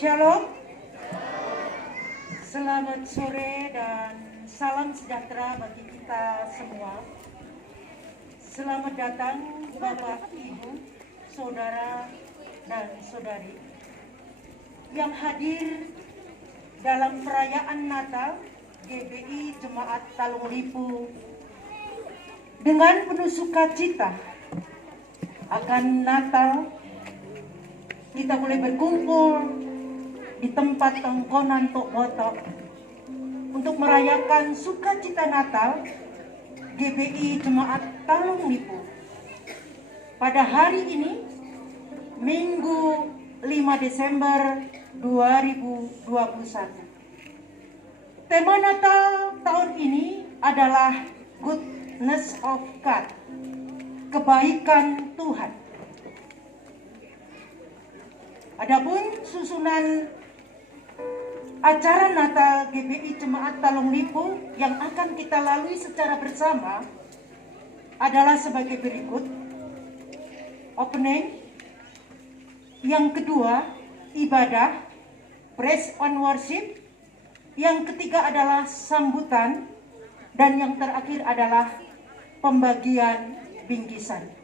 Shalom, selamat sore dan salam sejahtera bagi kita semua. Selamat datang Bapak, Ibu, Saudara, dan Saudari yang hadir dalam perayaan Natal GBI Jemaat Talung Lipu dengan penuh sukacita akan Natal. Kita boleh berkumpul di tempat tongkonan Tok Botok untuk merayakan sukacita Natal GBI Jemaat Talung Lipu pada hari ini, Minggu 5 Desember 2021. Tema Natal tahun ini adalah Goodness of God, kebaikan Tuhan. Adapun susunan acara Natal GBI Jemaat Talung Lipu yang akan kita lalui secara bersama adalah sebagai berikut. Opening, yang kedua ibadah, praise and worship, yang ketiga adalah sambutan, dan yang terakhir adalah pembagian bingkisan.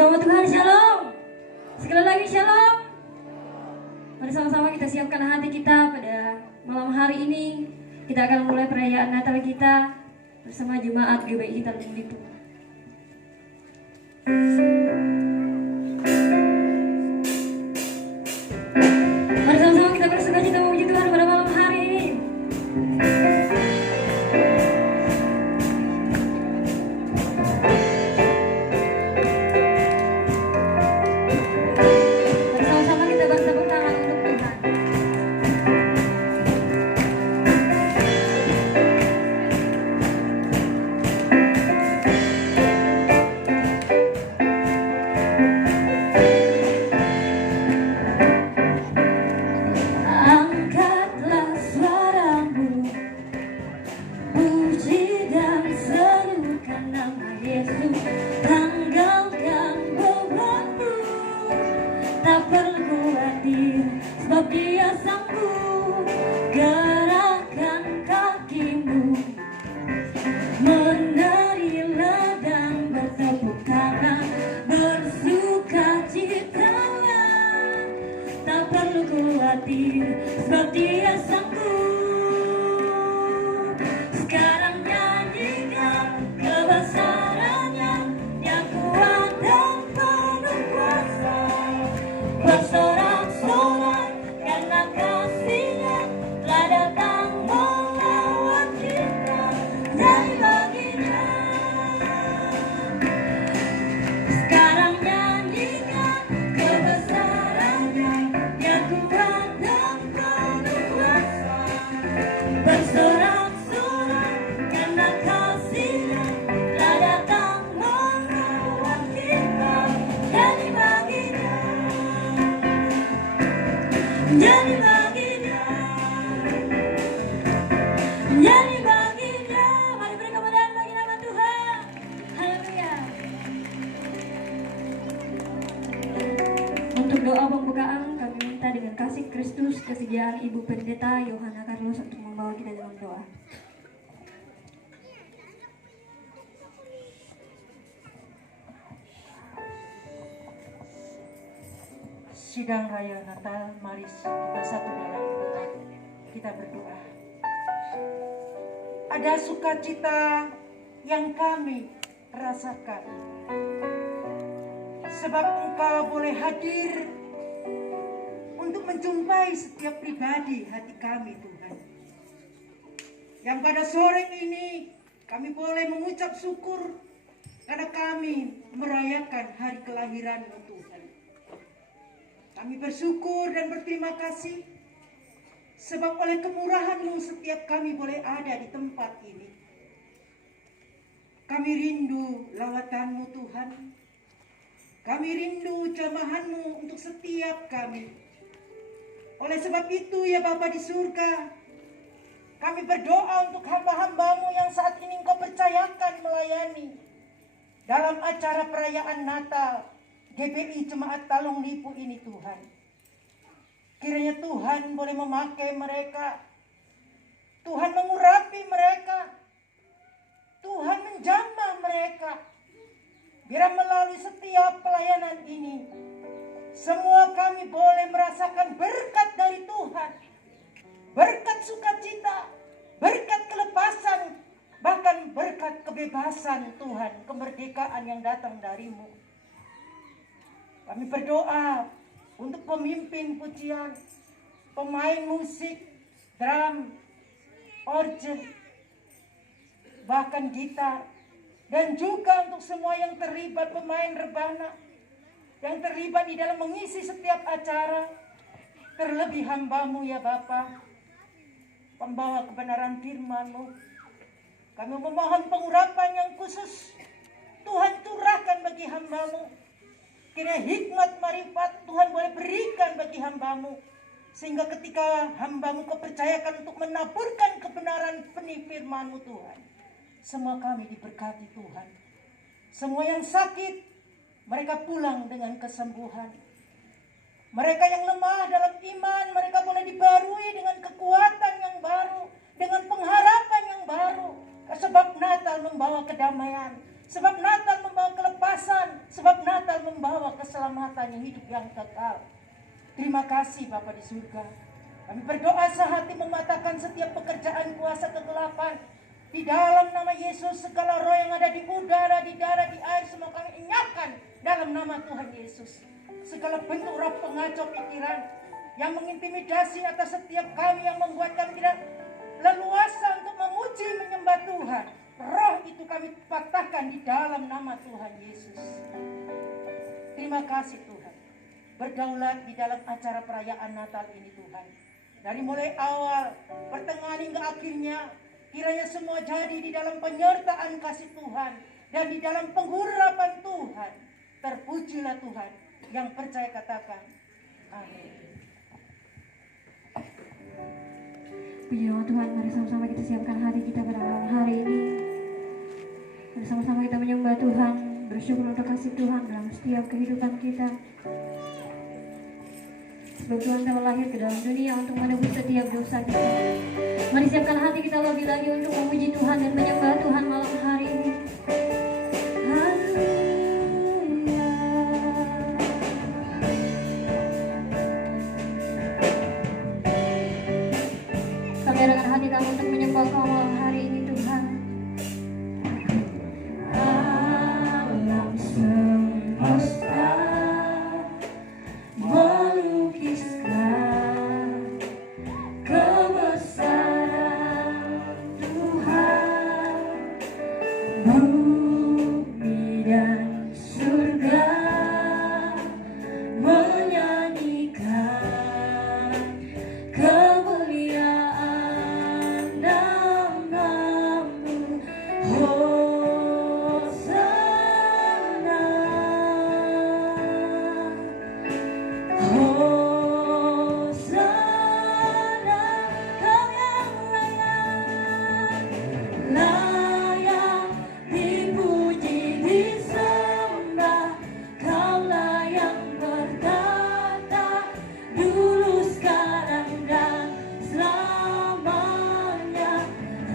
Shalom Tuhan, shalom. Sekali lagi shalom. Mari sama-sama kita siapkan hati kita pada malam hari ini. Kita akan mulai perayaan Natal kita bersama jemaat GBI Talung Lipu. Mari sama-sama kita bersukacita memuji Tuhan pada malam hari ini. Untuk doa pembukaan kami minta dengan kasih Kristus kesediaan Ibu Pendeta Yohana Carlos untuk membawa kita dalam doa. Sidang Raya Natal, mari kita satu dalam doa. Kita berdoa. Ada sukacita yang kami rasakan, sebab Engkau boleh hadir untuk menjumpai setiap pribadi hati kami, Tuhan. Yang pada sore ini kami boleh mengucap syukur karena kami merayakan hari kelahiran-Mu, Tuhan. Kami bersyukur dan berterima kasih sebab oleh kemurahan-Mu setiap kami boleh ada di tempat ini. Kami rindu lawatan-Mu, Tuhan. Kami rindu jamahan-Mu untuk setiap kami. Oleh sebab itu ya Bapa di surga, kami berdoa untuk hamba-hamba-Mu yang saat ini Engkau percayakan melayani dalam acara perayaan Natal GBI Jemaat Talung Lipu ini, Tuhan. Kiranya Tuhan boleh memakai mereka, Tuhan mengurapi mereka, Tuhan menjamah mereka. Biar melalui setiap pelayanan ini, semua kami boleh merasakan berkat dari Tuhan. Berkat sukacita, berkat kelepasan, bahkan berkat kebebasan Tuhan, kemerdekaan yang datang dari-Mu. Kami berdoa untuk pemimpin pujian, pemain musik, drum, organ, bahkan gitar, dan juga untuk semua yang terlibat, pemain rebana, yang terlibat di dalam mengisi setiap acara, terlebih hamba-Mu ya Bapa, pembawa kebenaran firman-Mu. Kami memohon pengurapan yang khusus, Tuhan curahkan bagi hamba-Mu. Kiranya hikmat marifat Tuhan boleh berikan bagi hamba-Mu, sehingga ketika hamba-Mu kepercayakan untuk menaburkan kebenaran benih firman-Mu, Tuhan, semua kami diberkati Tuhan. Semua yang sakit, mereka pulang dengan kesembuhan. Mereka yang lemah dalam iman, mereka boleh dibarui dengan kekuatan yang baru, dengan pengharapan yang baru. Sebab Natal membawa kedamaian. Sebab Natal membawa kelepasan, sebab Natal membawa keselamatan yang hidup yang kekal. Terima kasih Bapa di surga. Kami berdoa sehati mematahkan setiap pekerjaan kuasa kegelapan. Di dalam nama Yesus, segala roh yang ada di udara, di darat, di air, semua kami enyahkan dalam nama Tuhan Yesus. Segala bentuk roh pengacau pikiran yang mengintimidasi atas setiap kami, yang membuat kami tidak leluasa untuk memuji menyembah Tuhan, roh itu kami patahkan di dalam nama Tuhan Yesus. Terima kasih Tuhan, berdaulat di dalam acara perayaan Natal ini Tuhan. Dari mulai awal, pertengahan hingga akhirnya, kiranya semua jadi di dalam penyertaan kasih Tuhan dan di dalam penghurapan Tuhan. Terpujilah Tuhan. Yang percaya katakan amin. Puji nama Tuhan, mari sama-sama kita siapkan hati kita pada malam hari ini. Mari sama-sama kita menyembah Tuhan, bersyukur untuk kasih Tuhan dalam setiap kehidupan kita. Sebab Tuhan telah lahir ke dalam dunia untuk menebus setiap dosa kita. Mari siapkan hati kita lebih lagi untuk memuji Tuhan dan menyembah Tuhan malam hari ini. Kami arahkan hati kami untuk menyembah Kau malam hari ini Tuhan. Alam semesta melukiskan kebesaran Tuhan, bumi dan surga menyanyikan kemuliaan nama-Mu. Hosana, Hosana, Kau yang layak, layak dipuji, disembah. Kaulah yang bertata dulu, sekarang, dan selamanya.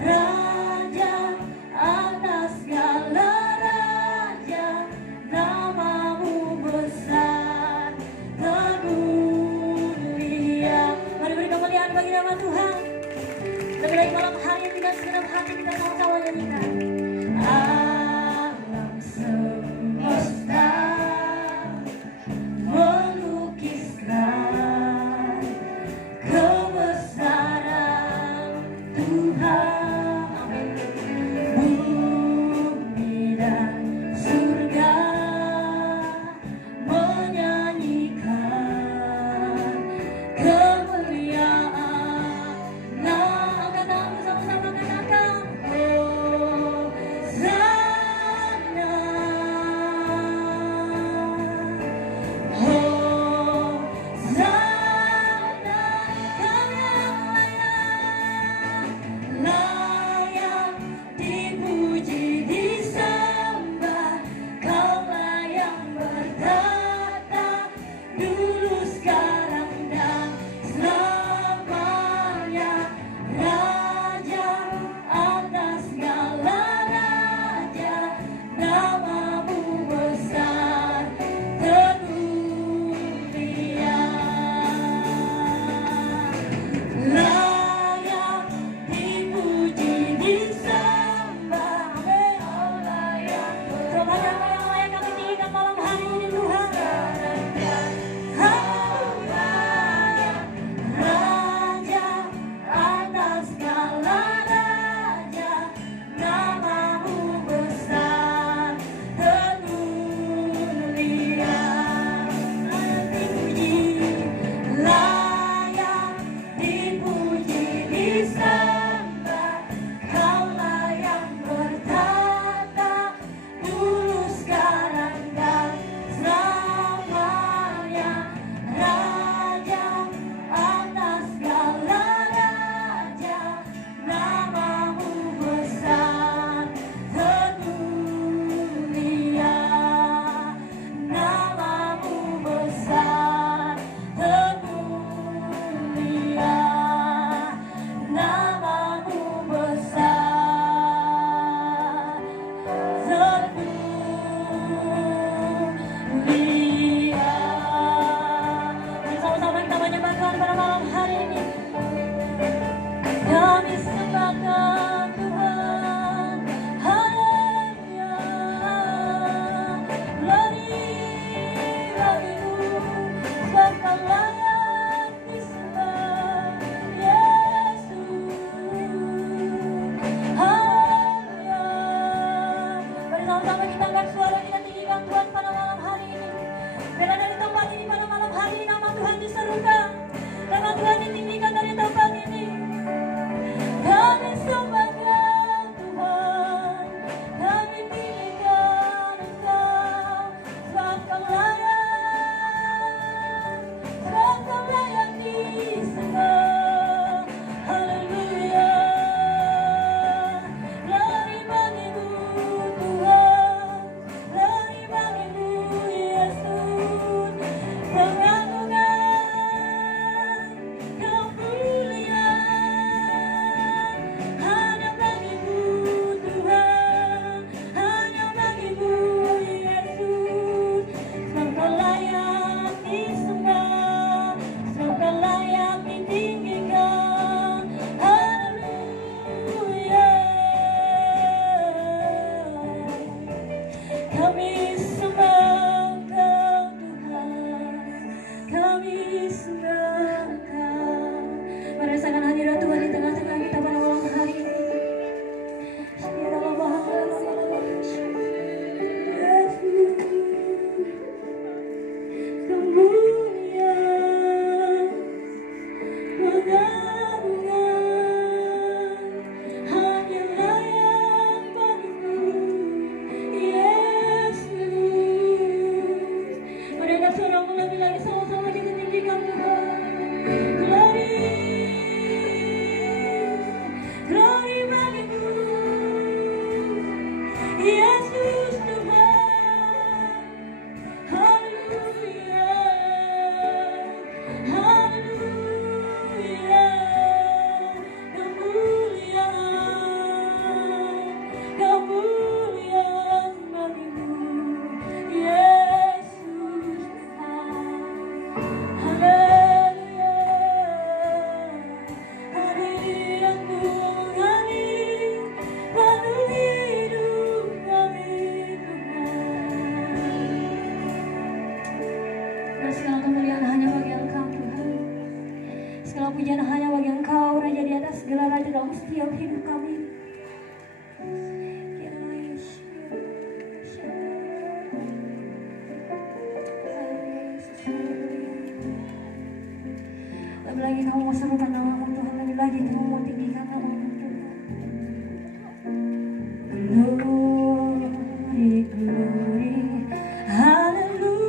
Raja atas segala raja, nama-Mu besar termulia. Mari beri kemuliaan bagi nama Tuhan. Lebih lagi malam hari yang dengan segenap hati kita sama-sama nyanyikan. Alam semesta melukiskan kebesaran Tuhan. Amin. Bumi dan surga menyanyikan kemuliaan. Nah, angkat tanganmu sama-sama katakan, Hosana. Biarlah dari tempat ini pada malam hari ini nama Tuhan diserukan, nama Tuhan ditinggikan dari tempat ini. Kami sembah Tuhan, kami tinggikan Engkau, sebab Kau layak, sebab Kau layak disembah. Haleluya, glory bagimu Tuhan, glory bagimu Yesus. Pengagungan, kemuliaan hanya bagimu Tuhan, hanya bagimu Yesus. Sebab Kau layak disembah, sebab Kau layak ditinggikan. Haleluya. Kami sembah Engkau Tuhan, kami sembah Engkau. Merasakan hadirat Tuhan di tengah-tengah kita pada malam hari ini. Kemuliaan, pengagungan hanya layak bagimu Yesus. Mari angkat suaramu lebih lagi, sama-sama kita tinggikan Tuhan. Glory, glory bagimu Yesus Tuhan. Haleluya, haleluya. Kemuliaan, kemuliaan bagimu Yesus Tuhan. Haleluya. Hadiratmu mengalir penuh hidup kami Tuhan. Dan segala kemuliaan hanya bagi Engkau Tuhan, segala pujian hanya bagi Engkau, Raja di atas segala raja dalam setiap hidup kami. Lebih lagi Kau mau serukan namamu Tuhan, lebih lagi Kau mau tinggikan namamu Tuhan. Glory, glory, hallelujah.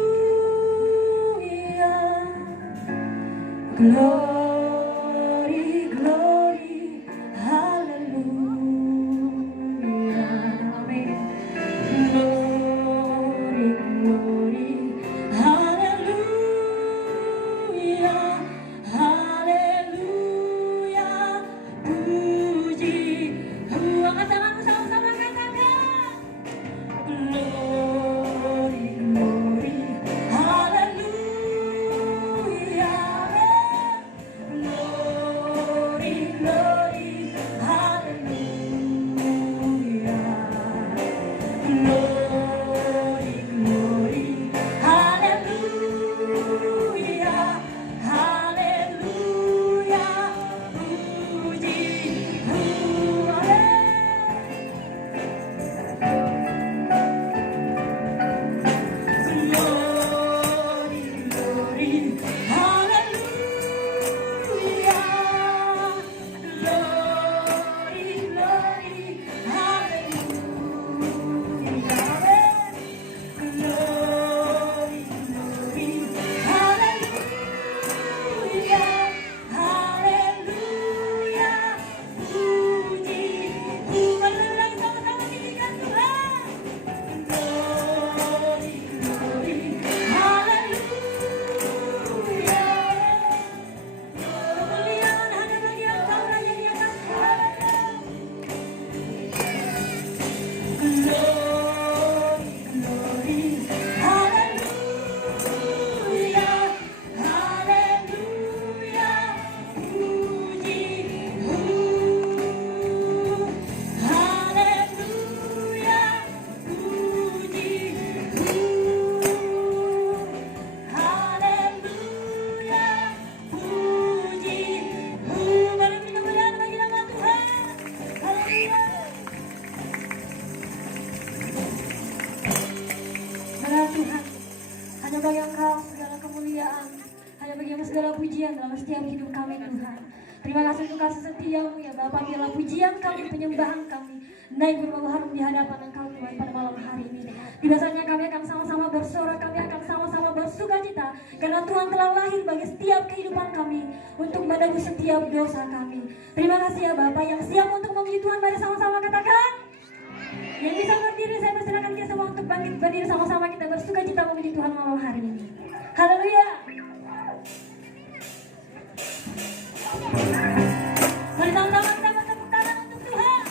Glory, glory, hallelujah. Amin. Glory, glory, hallelujah, hallelujah. Puji, angkat tanganmu sama-sama, katakan. Glory, glory, hallelujah. Engkau segala kemuliaan, hanya bagimu segala pujian dalam setiap hidup kami Tuhan. Terima kasih untuk kasih setiamu ya Bapa, biarlah pujian kami, penyembahan kami naik berbau harum di hadapan Engkau Tuhan pada malam hari ini. Tidak saatnya kami akan sama-sama bersorak, kami akan sama-sama bersuka cita, karena Tuhan telah lahir bagi setiap kehidupan kami untuk menebus setiap dosa kami. Terima kasih ya Bapa yang siap untuk memuji Tuhan. Mari sama-sama katakan. Yang bisa berdiri, saya persilakan kita semua untuk bangkit berdiri sama-sama, kita bersuka cita memuji Tuhan malam hari ini. Haleluya. Mari sama-sama kita bertepuk tangan untuk Tuhan.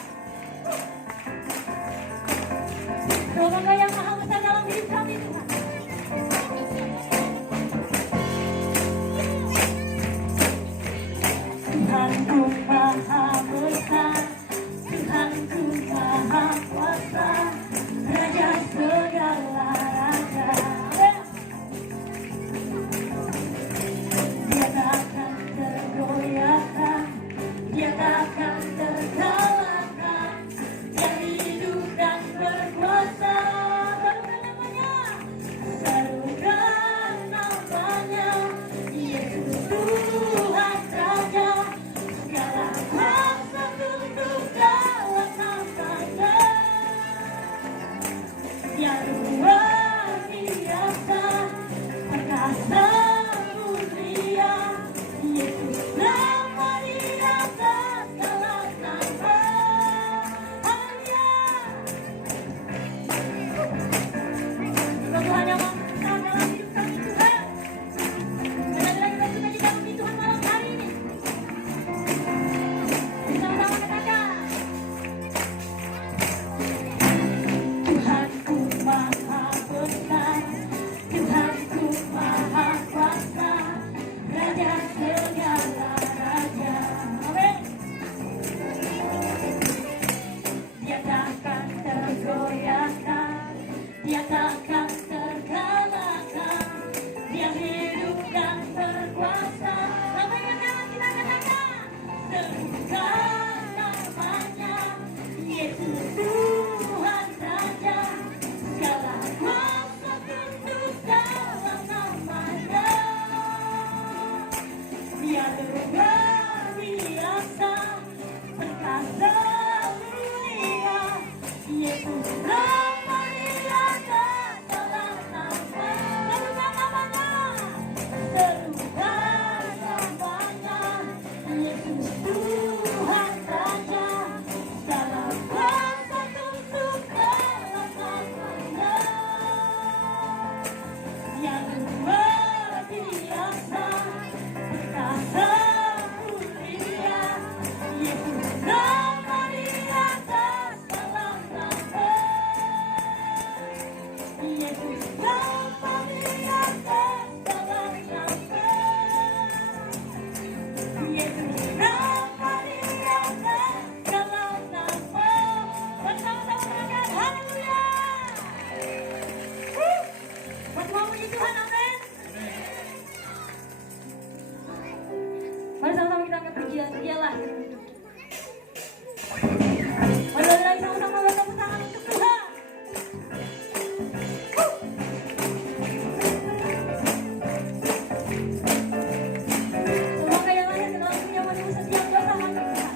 Doa yang maha besar dalam hidup kami Tuhan. Tuhanku maha besar, Tuhanku maha kuasa, Raja segala raja. Dia takkan tergoyahkan, dia takkan terkalahkan, dia hidup dan berkuasa. Serukan namanya, Yesus Tuhan Raja, segala kuasa tunduk dalam namanya. Dia luar biasa, perkasa mulia, Yesus nama di atas segala nama. Haleluya. Tuhan yang maha besar dalam hidup kami Tuhan. Benar-benar kita suka cita memuji Tuhan malam hari ini. Sama-sama katakan. Tuhanku maha besar, Tuhanku maha kuasa, Raja segala raja. Amin. Dia takkan tergoyahkan, dia takkan terkalahkan, dia hidup dan berkuasa. Sampai dengan kita katakan, serukan namanya, Yesus Tuhan Raja, segala kuasa tunduk dalam namanya. Dia luar biasa, perkasa mulia, Yesus nama di atas segala nama. Serukan namanya, serukan namanya, Yesus Tuhan Raja, segala kuasa tunduk dalam namanya. Yang luar biasa, perkasa mulia, Yesus nama di atas segala nama. Yesus nama di atas segala nama. Yesus nama di atas segala nama. Bersama-sama katakan haleluya. Masih mau puji Tuhan, amin. Mari sama-sama kita angkat pujian, dialah. Mari lagi sama-sama bertepuk tangan untuk Tuhan. Semoga yang lahir ke dalam dunia menebus setiap dosa kami Tuhan.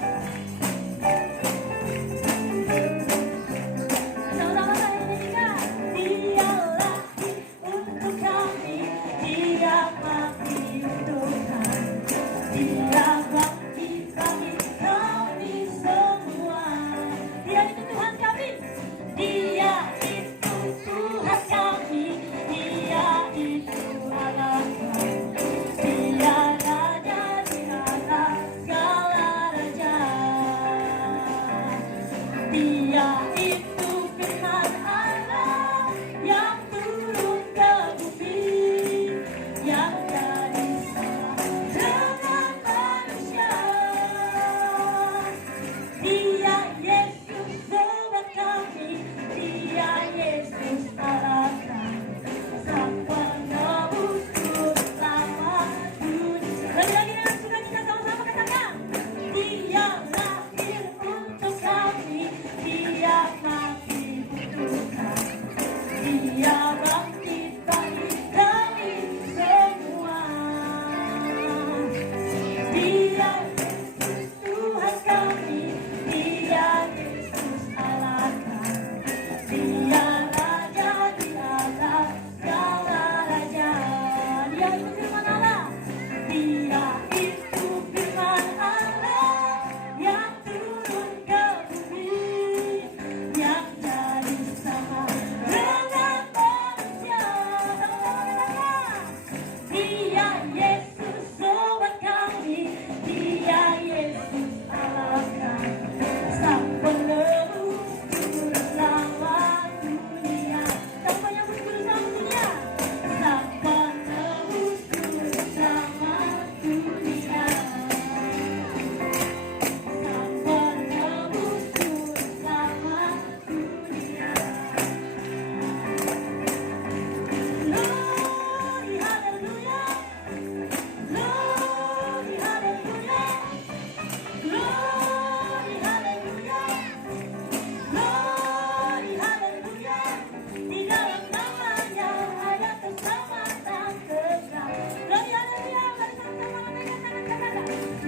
Sama-sama saya menyanyikan. Dia lahir untuk kami, dia mati untuk kami, dia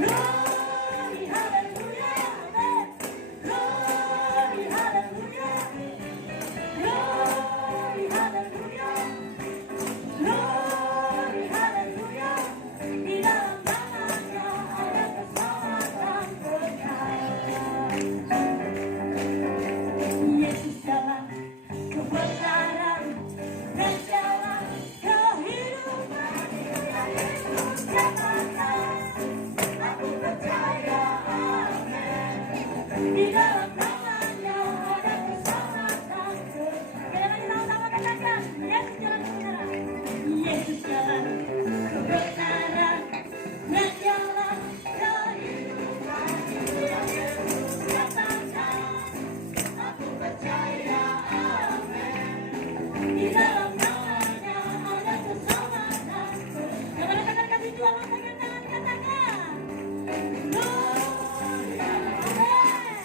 Glory, hallelujah, amen. Glory, hallelujah. Glory, hallelujah. Glory, hallelujah. Di dalam namanya ada keselamatan kekal. Yesus jalan kebenaran dan jalan kehidupan. Yesus katakan, aku percaya, amin. Di dalam namanya ada keselamatan kekal. Sekali lagi sama-sama katakan, Yesus jalan kebenaran. Yesus jalan kebenaran dan jalan kehidupan. Yesus katakan, aku percaya, amin. Di dalam namanya ada keselamatan. Jangan katakan kasih Tuhan, angkat tangan, katakan. Glory, amin.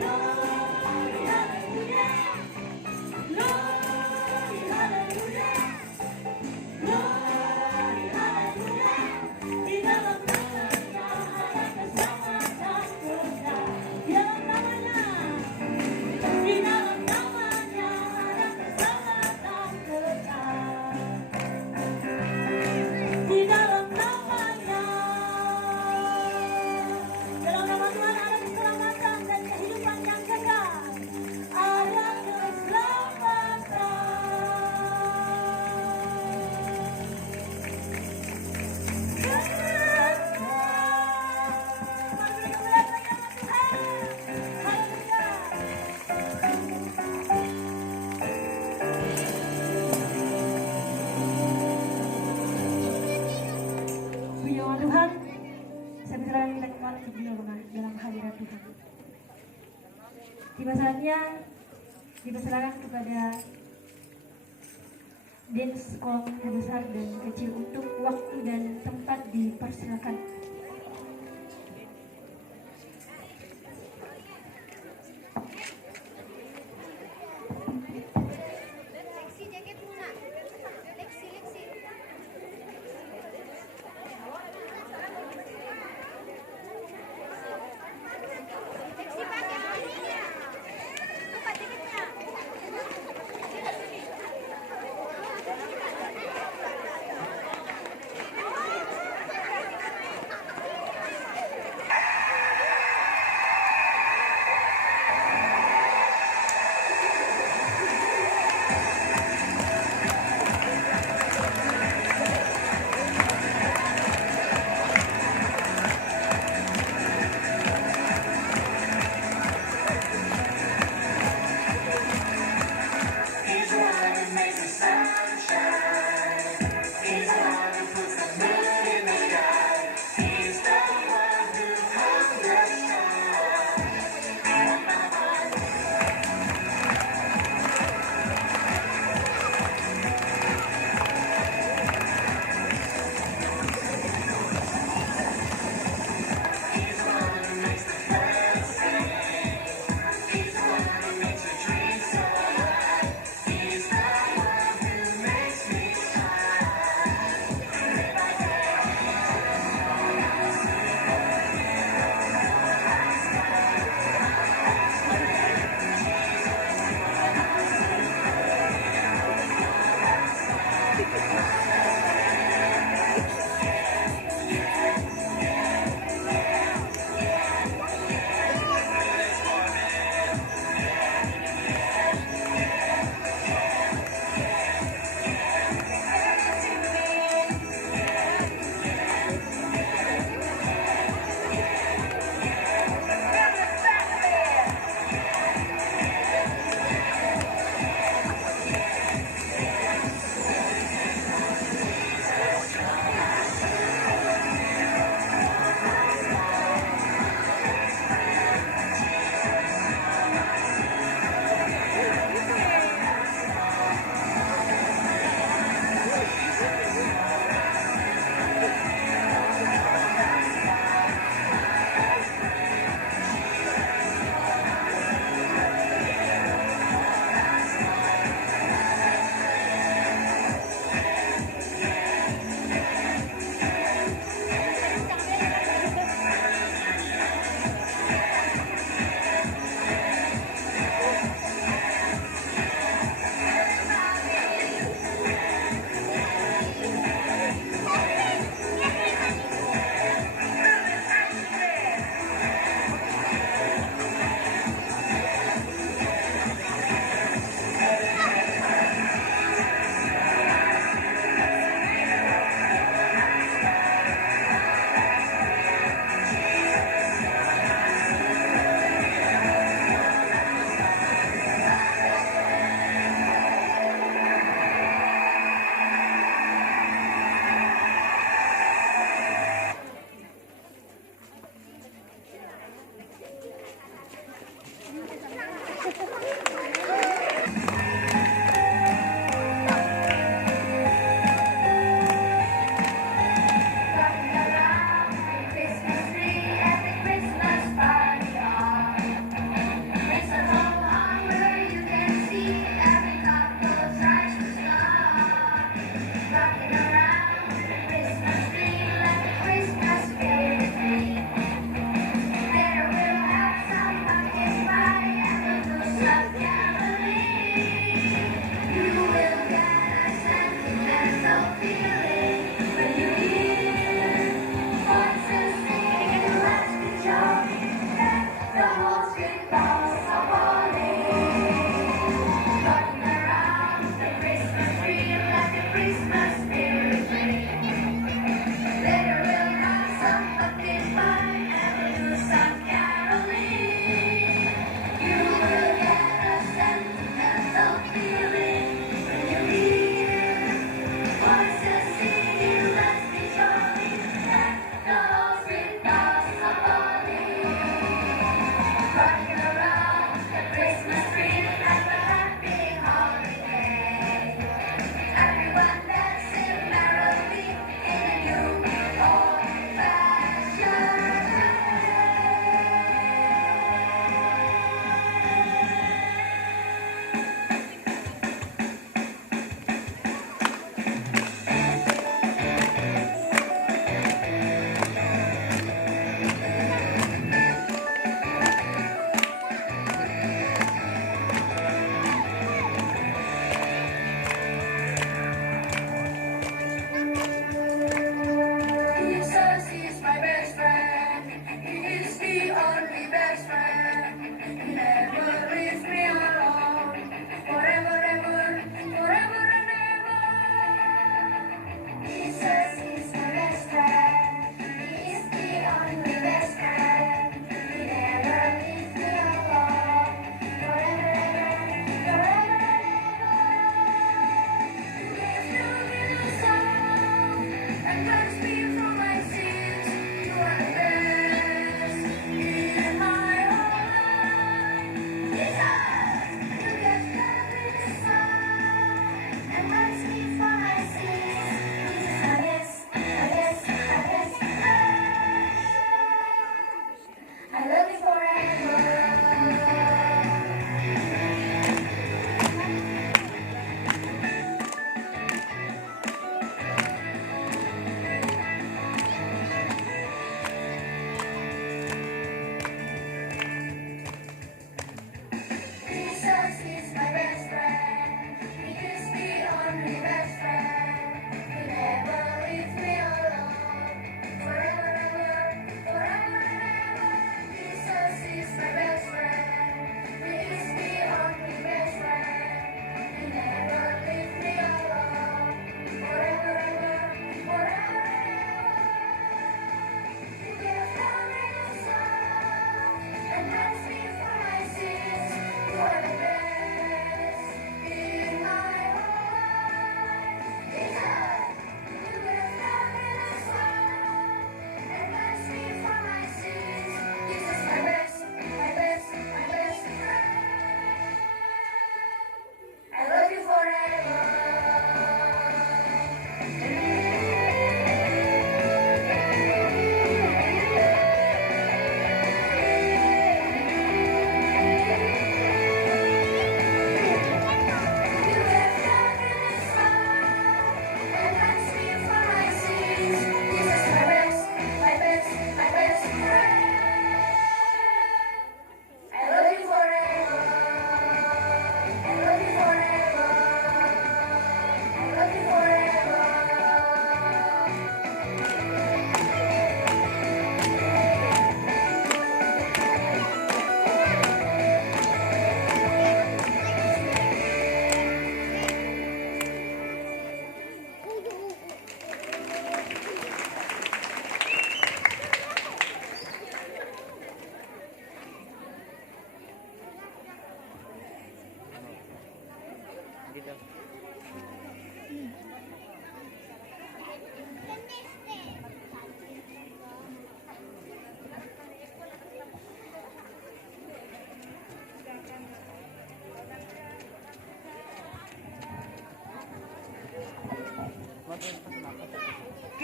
Glory, hallelujah. Glory, hallelujah. Glory, hallelujah. Di dalam namanya ada keselamatan kekal. Di dalam namanya. Di dalam namanya ada keselamatan kekal. Di dalam namanya, dalam nama Tuhan ada keselamatan dan kehidupan yang kekal. Ada keselamatan. Mari kita mulai lagi nama Tuhan. Haleluya. Puji nama Tuhan, saya persilakan kita kembali ke dalam hadirat Tuhan. Tiba saatnya dipersilakan kepada dance kelompok besar dan kecil untuk waktu dan tempat dipersilakan. Leksi jaket Muna. Leksi. Leksi pakai bajunya. Buka jaketnya.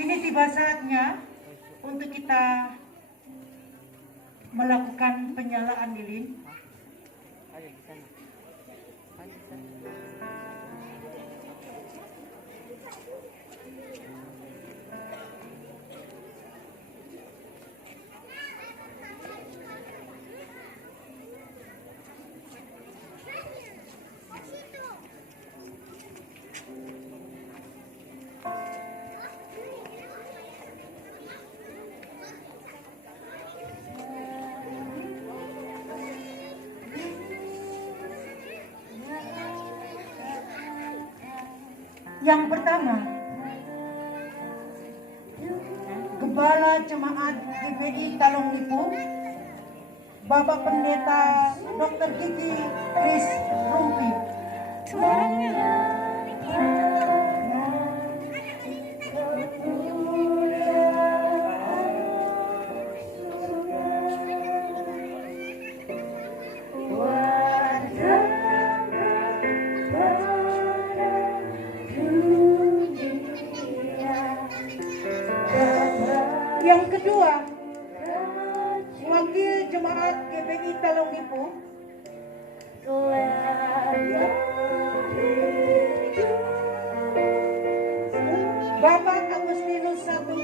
Kini tiba saatnya untuk kita melakukan penyalaan lilin. Yang pertama, Kepala Jemaat GPI Talong Lipu, Bapak Pendeta Dr. Kiki Chris Rumpi. Yang kedua, Wakil Jemaat GPI Talong Lipu, Bapak Agustinus Satu,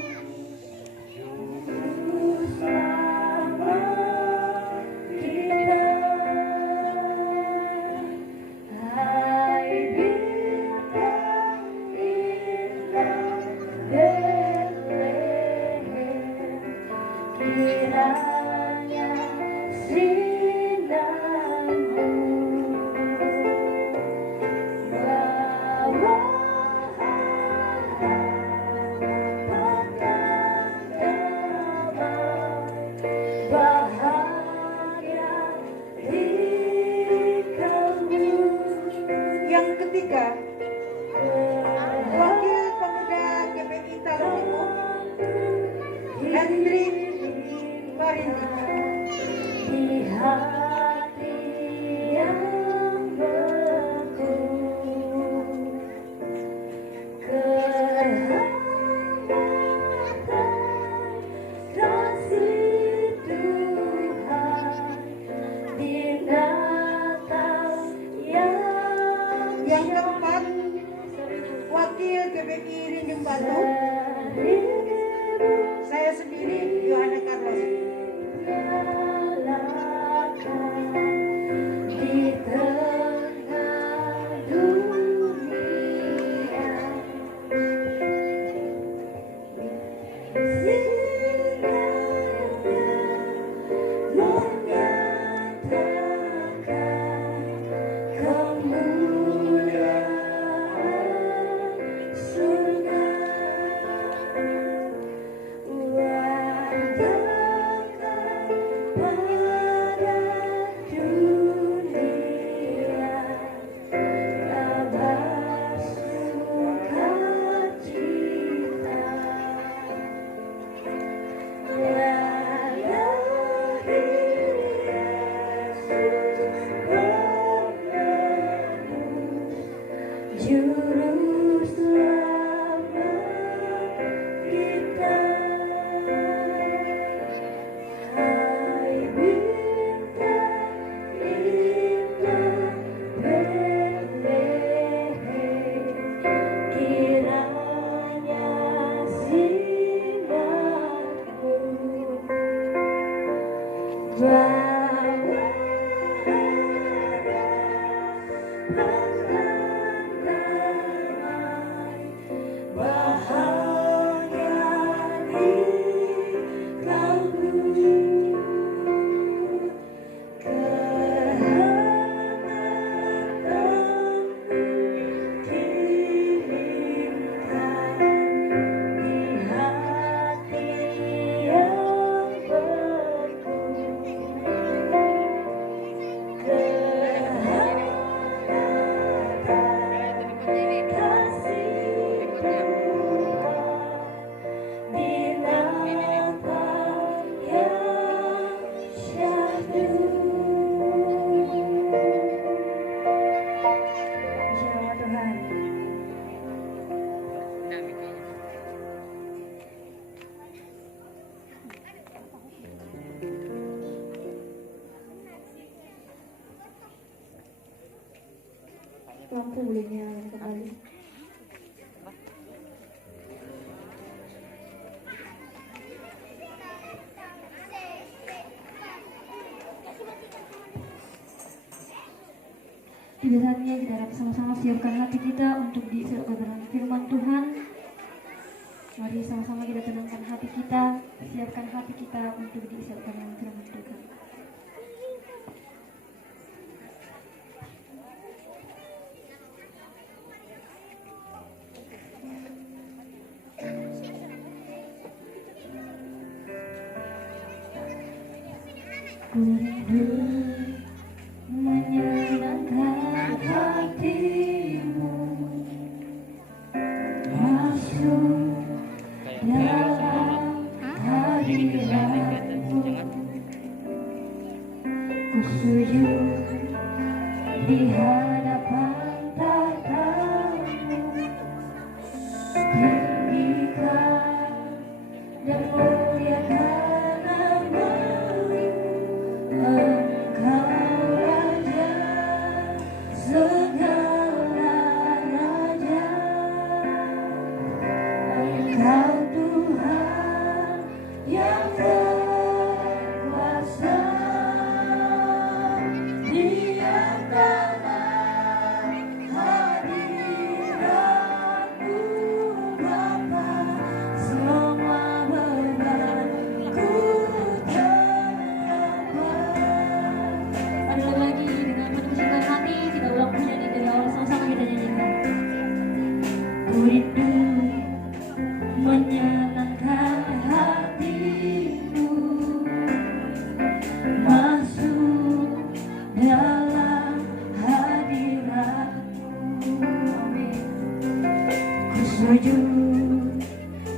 yang ketiga, Wakil Pemuda GPI Talong Lipu, Hendrik Parindi. Yang keempat, Wakil GPI Rinding Batu, saya sendiri, Yohana Carlos. lampu boleh nyalakan kembali. Tiba saatnya kita akan sama-sama siapkan hati kita untuk diisi kebenaran firman Tuhan. Mari sama-sama kita tenangkan hati kita, siapkan hati kita untuk diisi kebenaran firman Tuhan. Rindu menyenangkan hatimu, masuk dalam hadiratmu. Ku sujud di hadapan tatamu, tinggikan dan muliakan nama-Mu. Engkau Raja segala raja, Engkau Tuhan yang berkuasa. Diamkanlah hadirat-Mu Bapa, semua beban-Ku ada lagi dengan menusukkan hati, kita ulang menyanyi dari awal, sama-sama kita nyanyikan. Ku rindu menyenangkan hatimu, masuk dalam hadirat-Mu. Amin. Ku sujud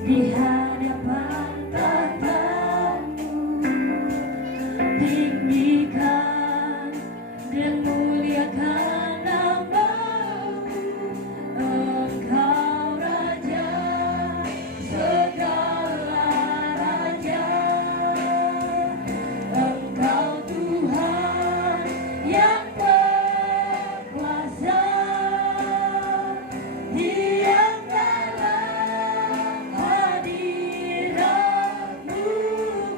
di hadapan tatamu, tinggikan dan muliakan nama-Mu. Engkau Raja segala raja, Engkau Tuhan yang berkuasa. Diamkanlah hadirat-Mu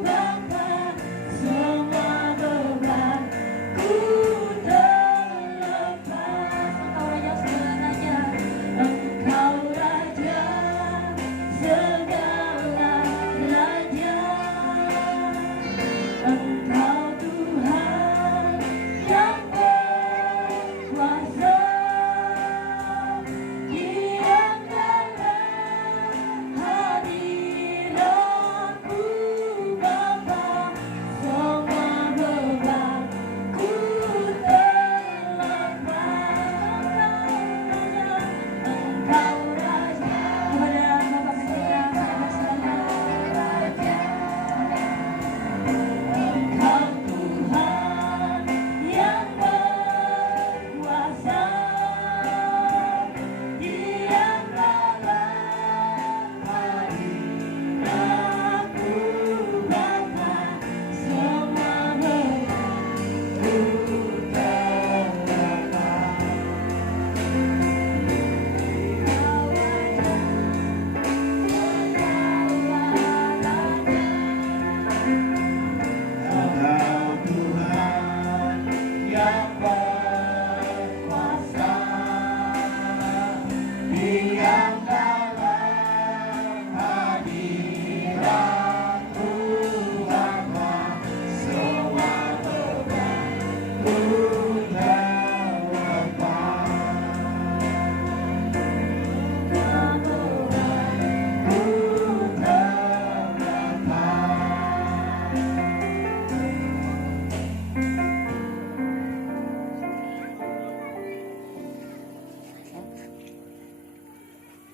Bapa, semua beban-Ku terlepas. Engkau Raja segala raja, Engkau Raja segala raja, Engkau Tuhan yang berkuasa. Diamkanlah hadirat-Mu Bapa, semua beban-Ku terlepas. Engkau Raja, kepada Bapa Surga, segala raja, Engkau Tuhan yang berkuasa. Diamkanlah hadirat-Mu Bapa, semua beban-Ku Engkau Tuhan yang berkuasa. Diamkanlah hadirat-Mu Bapa, semua beban-Ku terlepas.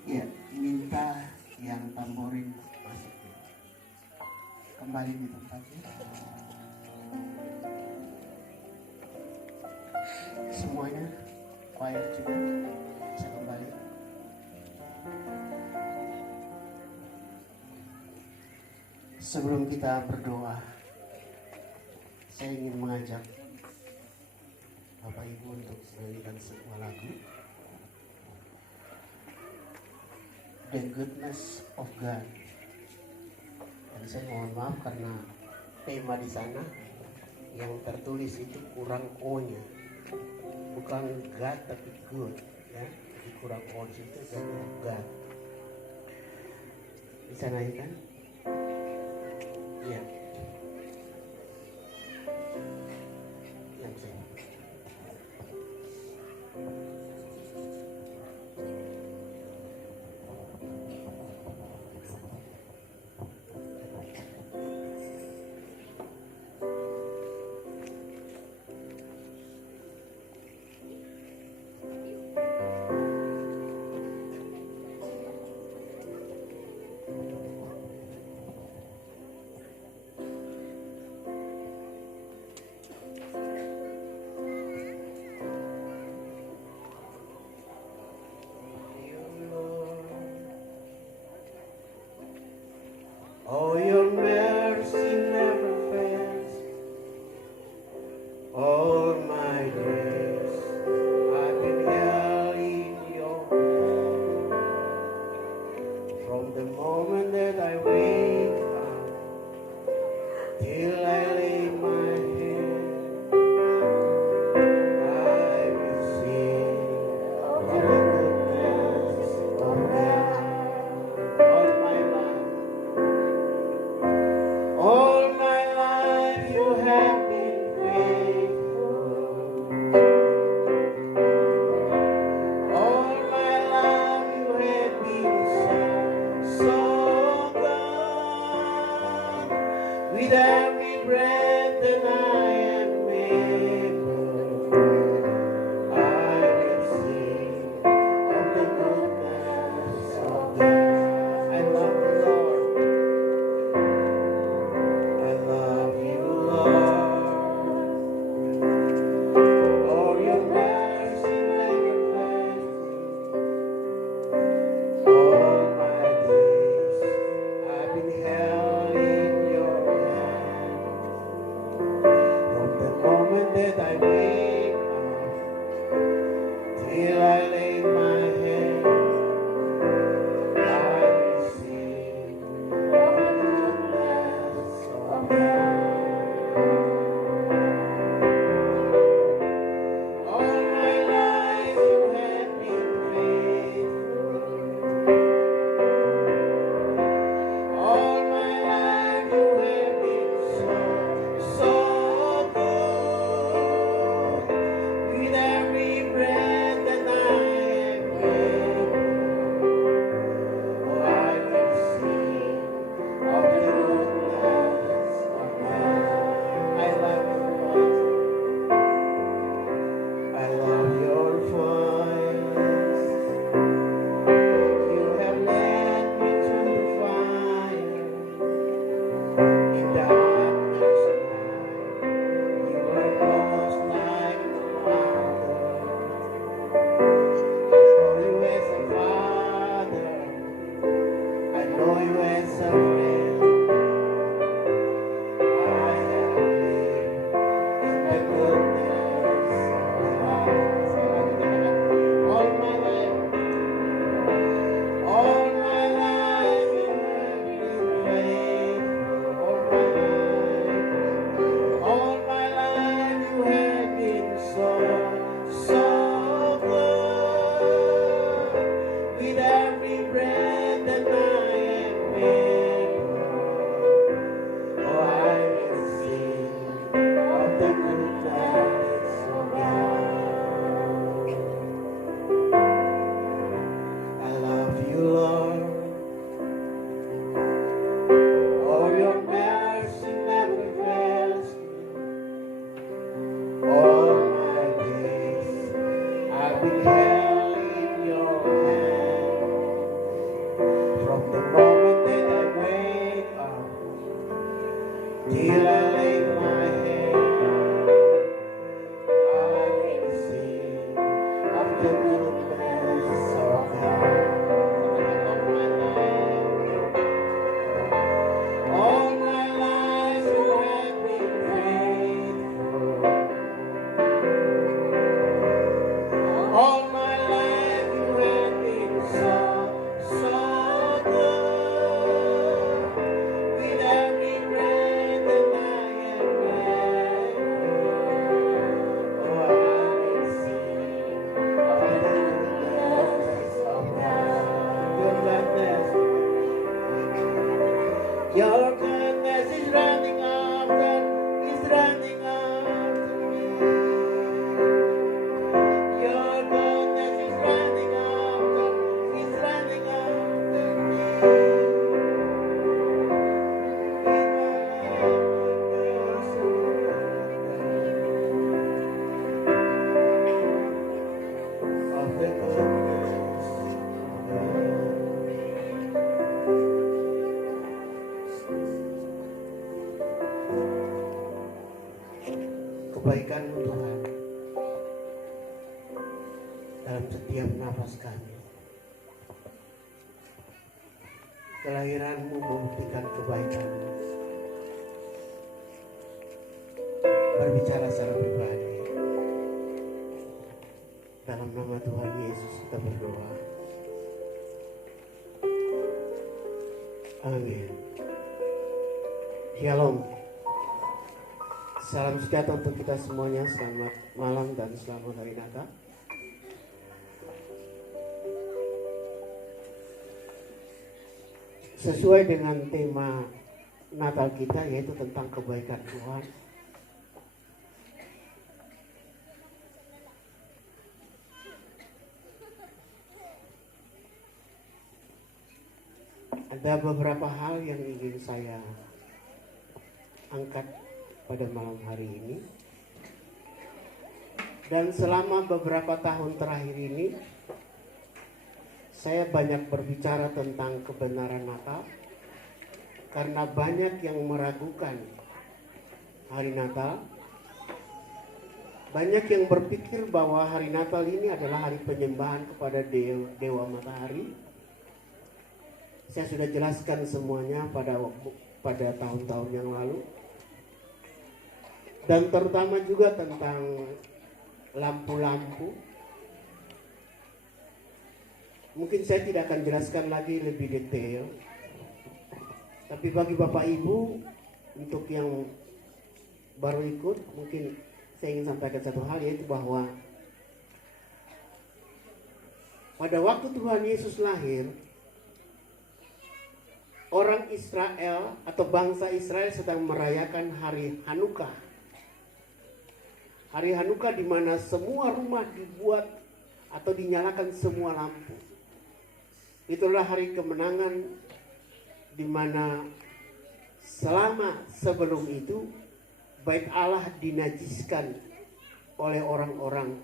Ya, minta yang tamborin masuk kembali di tempatnya. Semuanya choir juga bisa kembali. Sebelum kita berdoa, saya ingin mengajak Bapak Ibu untuk menyanyikan sebuah lagu the goodness of God. Dan saya mohon maaf karena tema di sana yang tertulis itu kurang O-nya, bukan God tapi good, ya. Jadi kurang O di situ dan God. Bisa naikkan? Iya. Yang saya. Oh, your mercy never fails. All my days I've been held in your hand. From the moment that I wake up till I lay my head, I will sing of the goodness of God. All my life. All my life you have been faithful. All my life you have been so good. With every breath that I am able, I will sing of the goodness of God. I love the Lord. I love you, Lord. Oh, your mercy never fails me. All my days I've been held in your hand. From the moment that I wake up till I lay my head, I will sing of the goodness of God. All my life you have been faithful. All my life you have been so good. With every breath that I am able, oh, I will sing of the goodness of God. I love you, Lord. I love your voice. You have led me through the fire. In darkness night, you are close like no other. I know you as a father. I know you as a friend. I have lived in the goodness of God. All my life, all my life you have been faithful. All my life you have been so good. With every breath that I am able, Your goodness is running after, is running after me. Your goodness is running after, is running after me. Of the goodness of God. Kebaikan-Mu Tuhan dalam setiap nafas kami. Kelahiran-Mu membuktikan kebaikan-Mu. Berbicara secara pribadi. Dalam nama Tuhan Yesus kita berdoa. Amin. Shalom. Salam sejahtera untuk kita semuanya. Selamat malam dan selamat hari Natal. Sesuai dengan tema Natal kita, yaitu tentang kebaikan Tuhan. Ada beberapa hal yang ingin saya angkat pada malam hari ini. Dan selama beberapa tahun terakhir ini, saya banyak berbicara tentang kebenaran Natal. Karena banyak yang meragukan hari Natal. Banyak yang berpikir bahwa hari Natal ini adalah hari penyembahan kepada Dewa Matahari. Saya sudah jelaskan semuanya pada tahun-tahun yang lalu. Dan terutama juga tentang lampu-lampu. Mungkin saya tidak akan jelaskan lagi lebih detail. Tapi bagi Bapak Ibu, untuk yang baru ikut, mungkin saya ingin sampaikan satu hal, yaitu bahwa pada waktu Tuhan Yesus lahir, orang Israel atau bangsa Israel sedang merayakan hari Hanukkah. Hari Hanukkah di mana semua rumah dibuat atau dinyalakan semua lampu. Itulah hari kemenangan di mana selama sebelum itu Bait Allah dinajiskan oleh orang-orang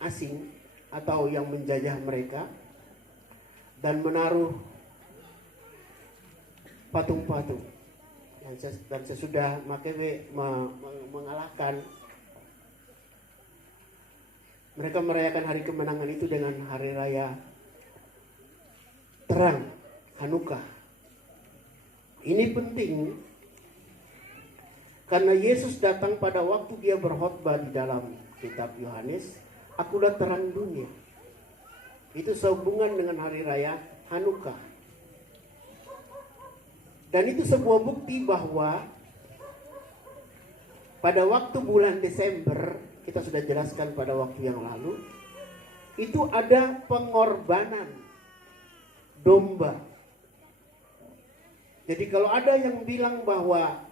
asing atau yang menjajah mereka dan menaruh patung-patung. Dan sesudah Makkabee mengalahkan, mereka merayakan hari kemenangan itu dengan hari raya terang, Hanukkah. Ini penting karena Yesus datang pada waktu dia berkhotbah di dalam kitab Yohanes, "Akulah terang dunia." Itu sehubungan dengan hari raya Hanukkah. Dan itu sebuah bukti bahwa pada waktu bulan Desember, kita sudah jelaskan pada waktu yang lalu, itu ada pengorbanan domba. Jadi kalau ada yang bilang bahwa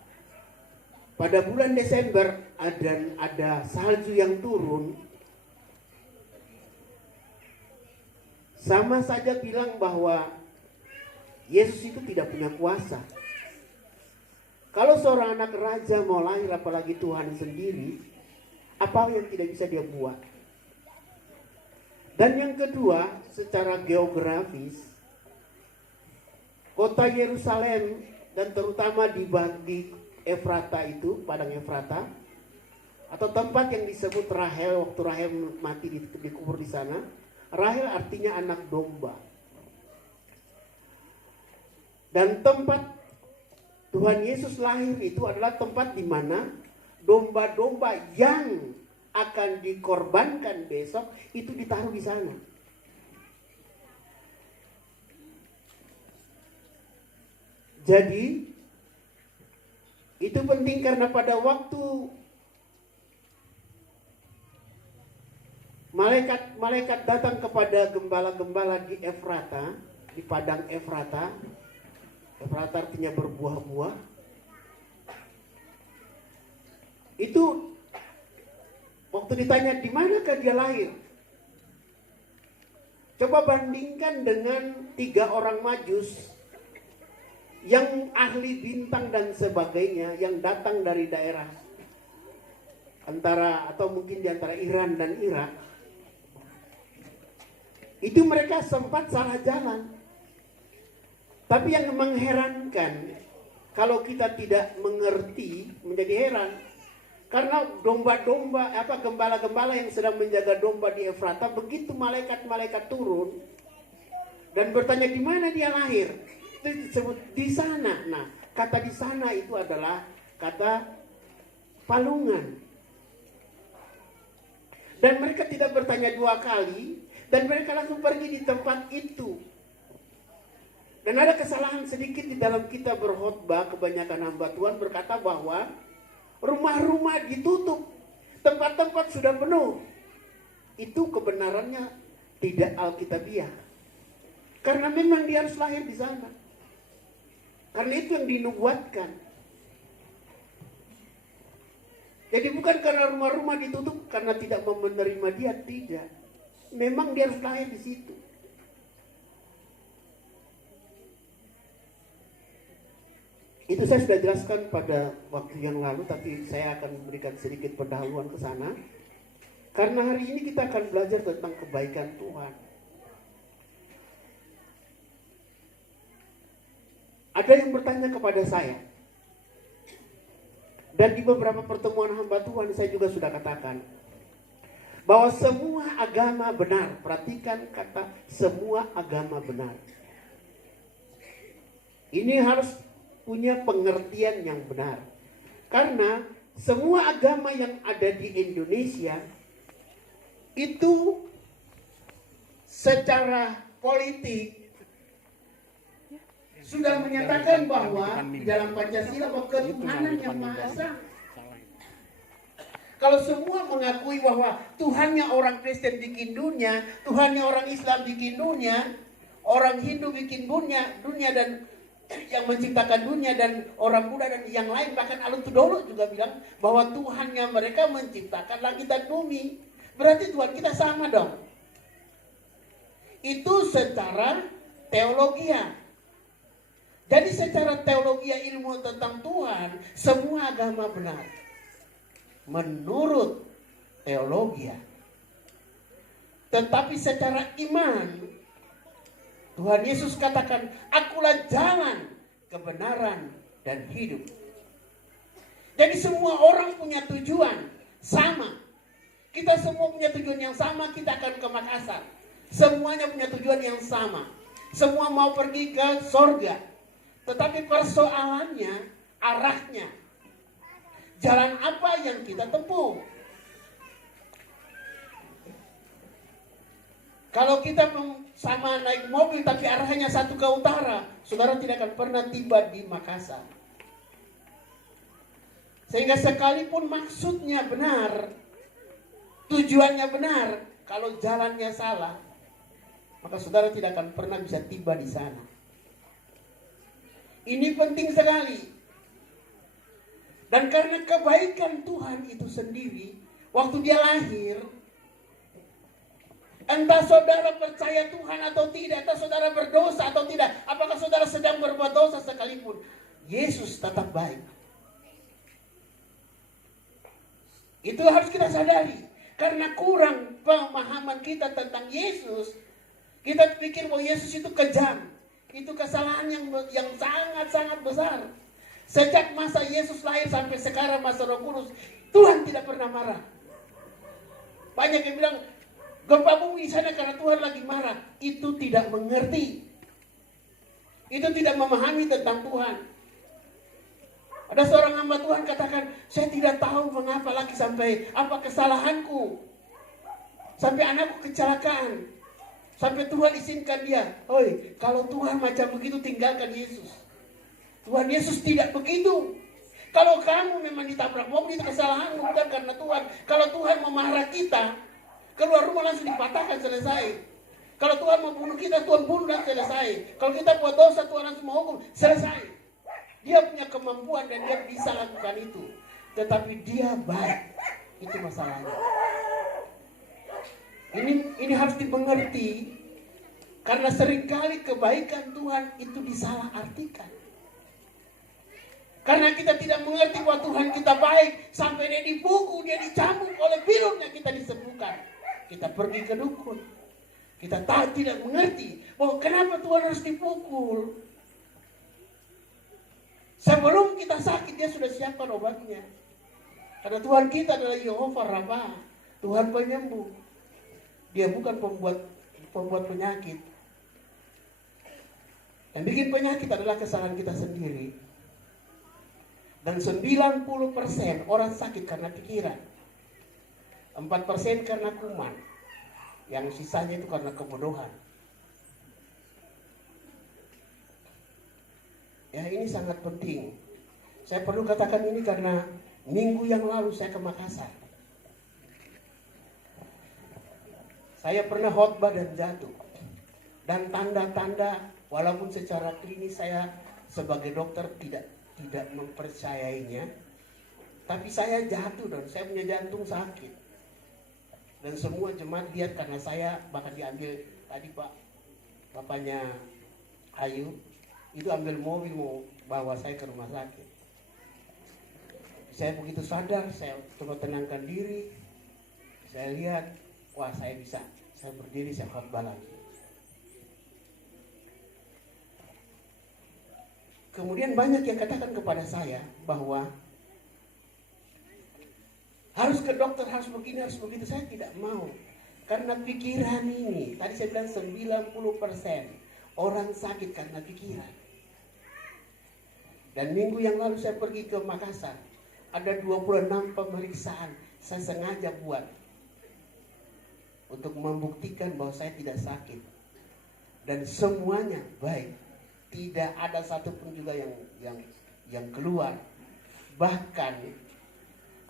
pada bulan Desember ada salju yang turun, sama saja bilang bahwa Yesus itu tidak punya kuasa. Kalau seorang anak raja mau lahir, apalagi Tuhan sendiri, apa yang tidak bisa dia buat? Dan yang kedua, secara geografis, kota Yerusalem dan terutama di Efrata itu, padang Efrata, atau tempat yang disebut Rahel, waktu Rahel mati dikubur di sana. Rahel artinya anak domba. Dan tempat Tuhan Yesus lahir itu adalah tempat di mana domba-domba yang akan dikorbankan besok itu ditaruh di sana. Jadi itu penting karena pada waktu malaikat datang kepada gembala-gembala di Efrata, di padang Efrata, Efrata artinya berbuah-buah. Itu waktu ditanya di manakah dia lahir, coba bandingkan dengan 3 orang Majus yang ahli bintang dan sebagainya, yang datang dari daerah antara atau mungkin di antara Iran dan Irak. Itu mereka sempat salah jalan. Tapi yang mengherankan, kalau kita tidak mengerti, menjadi heran. Karena domba-domba, gembala-gembala yang sedang menjaga domba di Efrata, begitu malaikat-malaikat turun dan bertanya di mana dia lahir, itu disebut di sana. Nah, kata di sana itu adalah kata palungan. Dan mereka tidak bertanya 2 kali, dan mereka langsung pergi di tempat itu. Dan ada kesalahan sedikit di dalam kita berkhotbah, kebanyakan hamba Tuhan berkata bahwa rumah-rumah ditutup, tempat-tempat sudah penuh. Itu kebenarannya tidak alkitabiah. Karena memang dia harus lahir di sana. Karena itu yang dinubuatkan. Jadi bukan karena rumah-rumah ditutup karena tidak mau menerima dia, tidak. Memang dia harus lahir di situ. Itu saya sudah jelaskan pada waktu yang lalu, tapi saya akan memberikan sedikit pendahuluan ke sana. Karena hari ini kita akan belajar tentang kebaikan Tuhan. Ada yang bertanya kepada saya. Dan di beberapa pertemuan hamba Tuhan saya juga sudah katakan. Bahwa semua agama benar. Perhatikan kata semua agama benar. Ini harus punya pengertian yang benar. Karena semua agama yang ada di Indonesia itu secara politik sudah menyatakan bahwa di dalam Pancasila bahwa ketuhanan yang Maha Esa. Kalau semua mengakui bahwa Tuhannya orang Kristen bikin dunia, Tuhannya orang Islam bikin dunia, orang Hindu bikin dunia dan yang menciptakan dunia, dan orang Buddha dan yang lain, bahkan Alutudolo juga bilang bahwa Tuhannya mereka menciptakan langit dan bumi. Berarti Tuhan kita sama dong. Itu secara teologia. Jadi secara teologi ilmu tentang Tuhan, semua agama benar. Menurut teologi. Tetapi secara iman, Tuhan Yesus katakan, akulah jalan, kebenaran, dan hidup. Jadi semua orang punya tujuan sama. Kita semua punya tujuan yang sama, kita akan ke Makassar. Semuanya punya tujuan yang sama. Semua mau pergi ke sorga. Tetapi persoalannya, arahnya. Jalan apa yang kita tempuh? Kalau kita sama naik mobil tapi arahnya satu ke utara, saudara tidak akan pernah tiba di Makassar. Sehingga sekalipun maksudnya benar, tujuannya benar, kalau jalannya salah, maka saudara tidak akan pernah bisa tiba di sana. Ini penting sekali. Dan karena kebaikan Tuhan itu sendiri, waktu dia lahir, entah saudara percaya Tuhan atau tidak, entah saudara berdosa atau tidak, apakah saudara sedang berbuat dosa sekalipun, Yesus tetap baik. Itu harus kita sadari. Karena kurang pemahaman kita tentang Yesus, kita pikir bahwa Yesus itu kejam. Itu kesalahan yang sangat-sangat besar. Sejak masa Yesus lahir sampai sekarang masa Roh Kudus, Tuhan tidak pernah marah. Banyak yang bilang, gempa bumi di sana karena Tuhan lagi marah. Itu tidak mengerti. Itu tidak memahami tentang Tuhan. Ada seorang hamba Tuhan katakan, saya tidak tahu mengapa lagi sampai apa kesalahanku. Sampai anakku kecelakaan. Sampai Tuhan izinkan dia. Oi, kalau Tuhan macam begitu tinggalkan Yesus. Tuhan Yesus tidak begitu. Kalau kamu memang ditabrak mobil, itu kesalahan bukan karena Tuhan. Kalau Tuhan memarah kita, keluar rumah langsung dipatahkan, selesai. Kalau Tuhan mau bunuh kita, Tuhan bunuh dan selesai. Kalau kita buat dosa, Tuhan langsung menghukum, selesai. Dia punya kemampuan dan dia bisa lakukan itu. Tetapi dia baik. Itu masalahnya. Ini harus dimengerti. Karena seringkali kebaikan Tuhan itu disalahartikan. Karena kita tidak mengerti bahwa Tuhan kita baik. Sampai dia dipukul, dia dicambuk oleh bilurnya kita disembuhkan. Kita pergi ke dukun. Kita tidak mengerti bahwa kenapa Tuhan harus dipukul. Sebelum kita sakit, dia sudah siapkan obatnya. Karena Tuhan kita adalah Yehova Rafa, Tuhan penyembuh. Dia bukan pembuat penyakit. Yang bikin penyakit adalah kesalahan kita sendiri. Dan 90% orang sakit karena pikiran. 4% karena kuman. Yang sisanya itu karena kebodohan. Ya, ini sangat penting. Saya perlu katakan ini karena minggu yang lalu saya ke Makassar. Saya pernah khotbah dan jatuh. Dan tanda-tanda, walaupun secara klinis saya sebagai dokter tidak mempercayainya, tapi saya jatuh dan saya punya jantung sakit. Dan semua jemaat lihat karena saya bahkan diambil tadi bapaknya Ayu itu ambil mobil mau bawa saya ke rumah sakit. Saya begitu sadar, saya coba tenangkan diri. Saya lihat, wah saya bisa. Saya berdiri, saya khotbah lagi. Kemudian banyak yang katakan kepada saya bahwa harus ke dokter, harus begini, harus begitu. Saya tidak mau. Karena pikiran ini, tadi saya bilang 90% orang sakit karena pikiran. Dan minggu yang lalu saya pergi ke Makassar. Ada 26 pemeriksaan. Saya sengaja buat. Untuk membuktikan bahwa saya tidak sakit. Dan semuanya baik. Tidak ada satupun juga yang keluar. Bahkan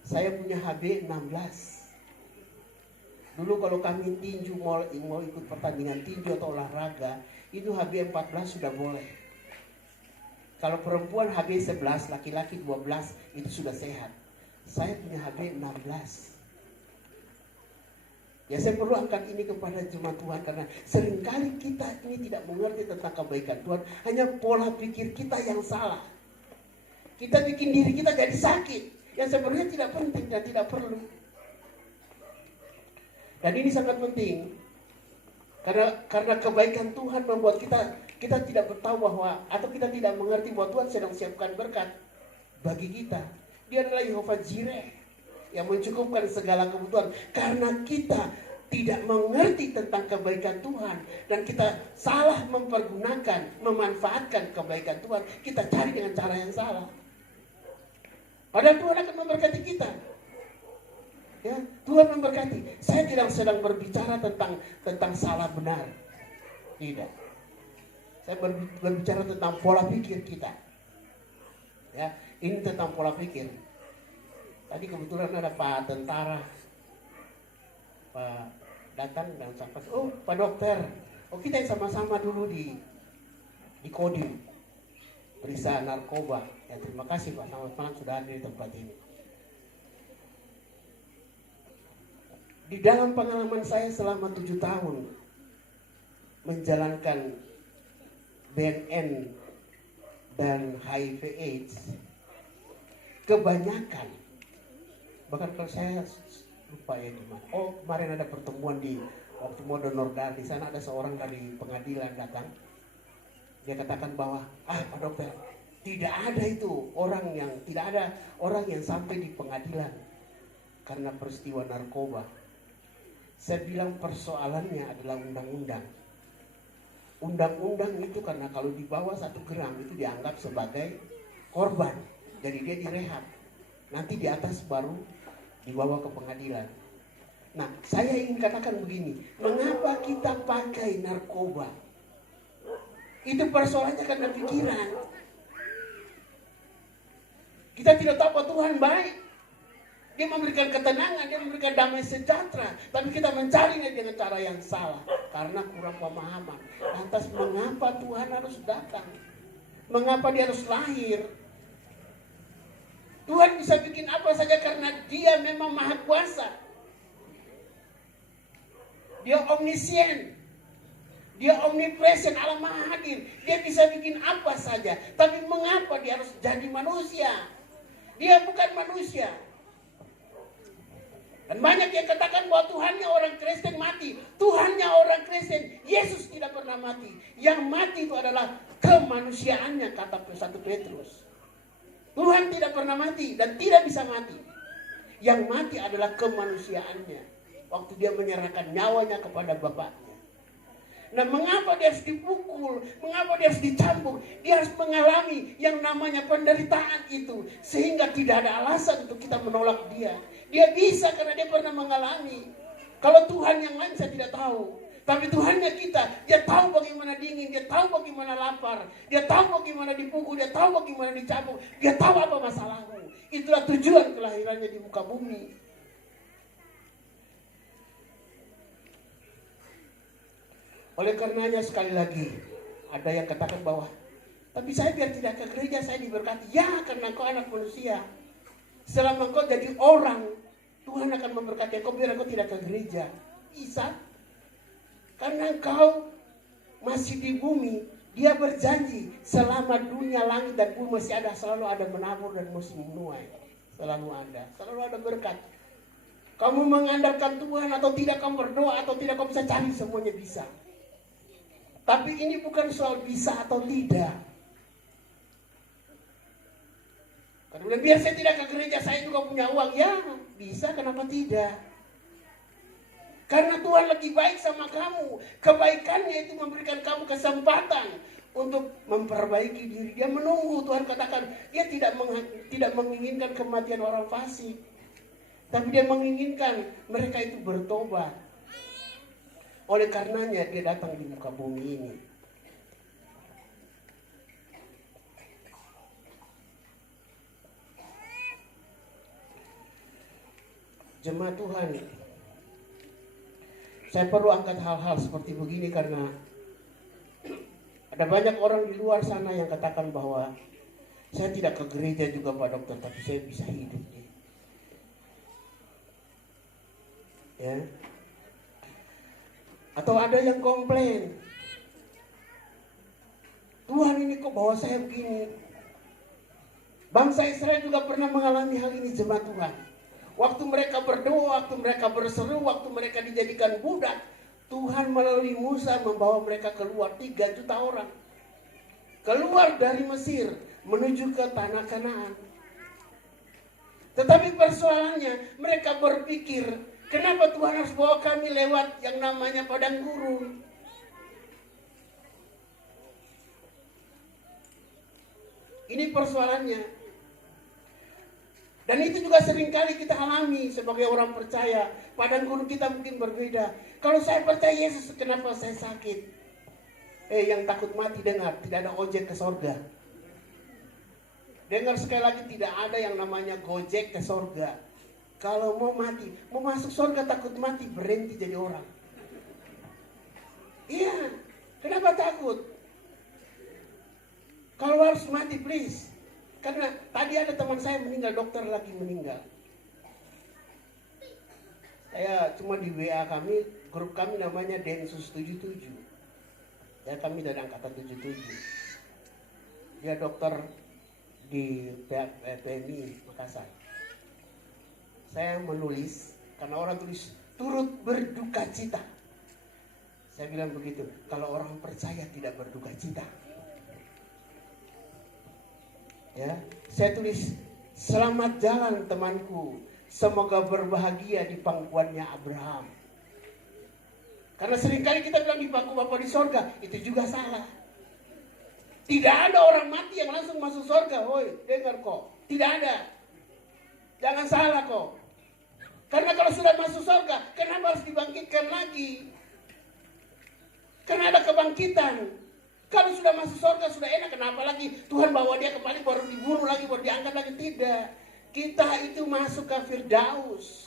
saya punya HB 16. Dulu kalau kami tinju mau ikut pertandingan tinju atau olahraga, itu HB 14 sudah boleh. Kalau perempuan HB 11, laki-laki 12, itu sudah sehat. Saya punya HB 16. Ya, saya perlu angkat ini kepada jemaat Tuhan karena seringkali kita ini tidak mengerti tentang kebaikan Tuhan. Hanya pola pikir kita yang salah. Kita bikin diri kita jadi sakit yang sebenarnya tidak penting dan tidak perlu. Dan ini sangat penting karena kebaikan Tuhan membuat kita tidak tahu bahwa atau kita tidak mengerti bahwa Tuhan sedang siapkan berkat bagi kita. Dia adalah Yehova Jireh yang mencukupkan segala kebutuhan. Karena kita tidak mengerti tentang kebaikan Tuhan dan kita salah memanfaatkan kebaikan Tuhan, kita cari dengan cara yang salah. Padahal Tuhan akan memberkati kita. Ya, Tuhan memberkati. Saya tidak sedang berbicara tentang salah benar. Tidak. Saya berbicara tentang pola pikir kita. Ya, ini tentang pola pikir. Tadi kebetulan ada Pak tentara, Pak datang dan sampai, oh Pak dokter, oh kita yang sama-sama dulu di Kodim, periksa narkoba. Ya terima kasih Pak, selamat malam sudah hadir di tempat ini. Di dalam pengalaman saya selama 7 tahun menjalankan BNN dan HIV/AIDS, kebanyakan, bahkan kalau saya lupa ya gimana. Oh kemarin ada pertemuan di waktu mau donor darah, di sana ada seorang dari pengadilan datang. Dia katakan bahwa Pak dokter, tidak ada orang yang sampai di pengadilan karena peristiwa narkoba. Saya bilang persoalannya adalah undang-undang. Undang-undang itu karena kalau di bawah 1 gram itu dianggap sebagai korban. Jadi dia direhab. Nanti di atas baru dibawa ke pengadilan. Nah, saya ingin katakan begini. Mengapa kita pakai narkoba? Itu persoalannya karena pikiran. Kita tidak tahu bahwa Tuhan baik. Dia memberikan ketenangan, dia memberikan damai sejahtera. Tapi kita mencarinya dengan cara yang salah. Karena kurang pemahaman. Lantas mengapa Tuhan harus datang? Mengapa dia harus lahir? Tuhan bisa bikin apa saja karena dia memang maha kuasa. Dia omniscient. Dia omnipresent, Allah maha hadir. Dia bisa bikin apa saja. Tapi mengapa dia harus jadi manusia? Dia bukan manusia. Dan banyak yang katakan bahwa Tuhannya orang Kristen mati. Tuhannya orang Kristen. Yesus tidak pernah mati. Yang mati itu adalah kemanusiaannya, kata 1 Petrus. Tuhan tidak pernah mati dan tidak bisa mati. Yang mati adalah kemanusiaannya. Waktu dia menyerahkan nyawanya kepada Bapaknya. Nah, mengapa dia harus dipukul? Mengapa dia harus dicambuk? Dia harus mengalami yang namanya penderitaan itu. Sehingga tidak ada alasan untuk kita menolak dia. Dia bisa karena dia pernah mengalami. Kalau Tuhan yang lain saya tidak tahu. Tapi Tuhannya kita, dia tahu bagaimana dingin, dia tahu bagaimana lapar, dia tahu bagaimana dipukul, dia tahu bagaimana dicambuk, dia tahu apa masalahmu. Itulah tujuan kelahirannya di muka bumi. Oleh karenanya sekali lagi, ada yang katakan bahwa, tapi saya biar tidak ke gereja, saya diberkati. Ya, karena engkau anak manusia. Selama engkau jadi orang, Tuhan akan memberkati engkau biar engkau tidak ke gereja. Bisa. Karena engkau masih di bumi, dia berjanji selama dunia, langit dan bumi masih ada, selalu ada menabur dan musim menuai. Selalu ada berkat. Kamu mengandalkan Tuhan atau tidak, kamu berdoa atau tidak, kamu bisa cari, semuanya bisa. Tapi ini bukan soal bisa atau tidak. Karena biar saya tidak ke gereja, saya juga punya uang. Ya, bisa, kenapa tidak? Karena Tuhan lebih baik sama kamu. Kebaikannya itu memberikan kamu kesempatan untuk memperbaiki diri. Dia menunggu, Tuhan katakan, dia tidak menginginkan kematian orang fasik. Tapi dia menginginkan mereka itu bertobat. Oleh karenanya dia datang di muka bumi ini. Jemaat Tuhan, saya perlu angkat hal-hal seperti begini karena ada banyak orang di luar sana yang katakan bahwa saya tidak ke gereja juga Pak Dokter, tapi saya bisa hidup. Ya. Atau ada yang komplain, Tuhan ini kok bawa saya begini. Bangsa Israel juga pernah mengalami hal ini, jemaat Tuhan. Waktu mereka berdoa, waktu mereka berseru, waktu mereka dijadikan budak, Tuhan melalui Musa membawa mereka keluar, 3 juta orang. Keluar dari Mesir menuju ke tanah Kanaan. Tetapi persoalannya mereka berpikir, kenapa Tuhan harus bawa kami lewat yang namanya padang gurun? Ini persoalannya. Dan itu juga seringkali kita alami sebagai orang percaya. Padang gurun kita mungkin berbeda. Kalau saya percaya Yesus, kenapa saya sakit? Yang takut mati dengar, tidak ada ojek ke sorga. Dengar sekali lagi, tidak ada yang namanya gojek ke sorga. Kalau mau mati, mau masuk surga takut mati, berhenti jadi orang. Iya, kenapa takut? Kalau harus mati, please. Karena tadi ada teman saya meninggal, dokter lagi meninggal. Saya cuma di WA kami, grup kami namanya Densus 77. Ya, kami dari angkatan 77. Dia dokter di PMI Makassar. Saya menulis, karena orang tulis turut berduka cita. Saya bilang begitu, kalau orang percaya tidak berduka cita. Ya, saya tulis, selamat jalan temanku, semoga berbahagia di pangkuannya Abraham. Karena seringkali kita bilang di pangku Bapa di sorga, itu juga salah. Tidak ada orang mati yang langsung masuk sorga, woi, dengar kok, tidak ada. Jangan salah kok. Karena kalau sudah masuk sorga, kenapa harus dibangkitkan lagi? Karena ada kebangkitan. Kalau sudah masuk surga sudah enak, kenapa lagi Tuhan bawa dia kembali baru dibunuh lagi, baru diangkat lagi? Tidak. Kita itu masuk ke Firdaus.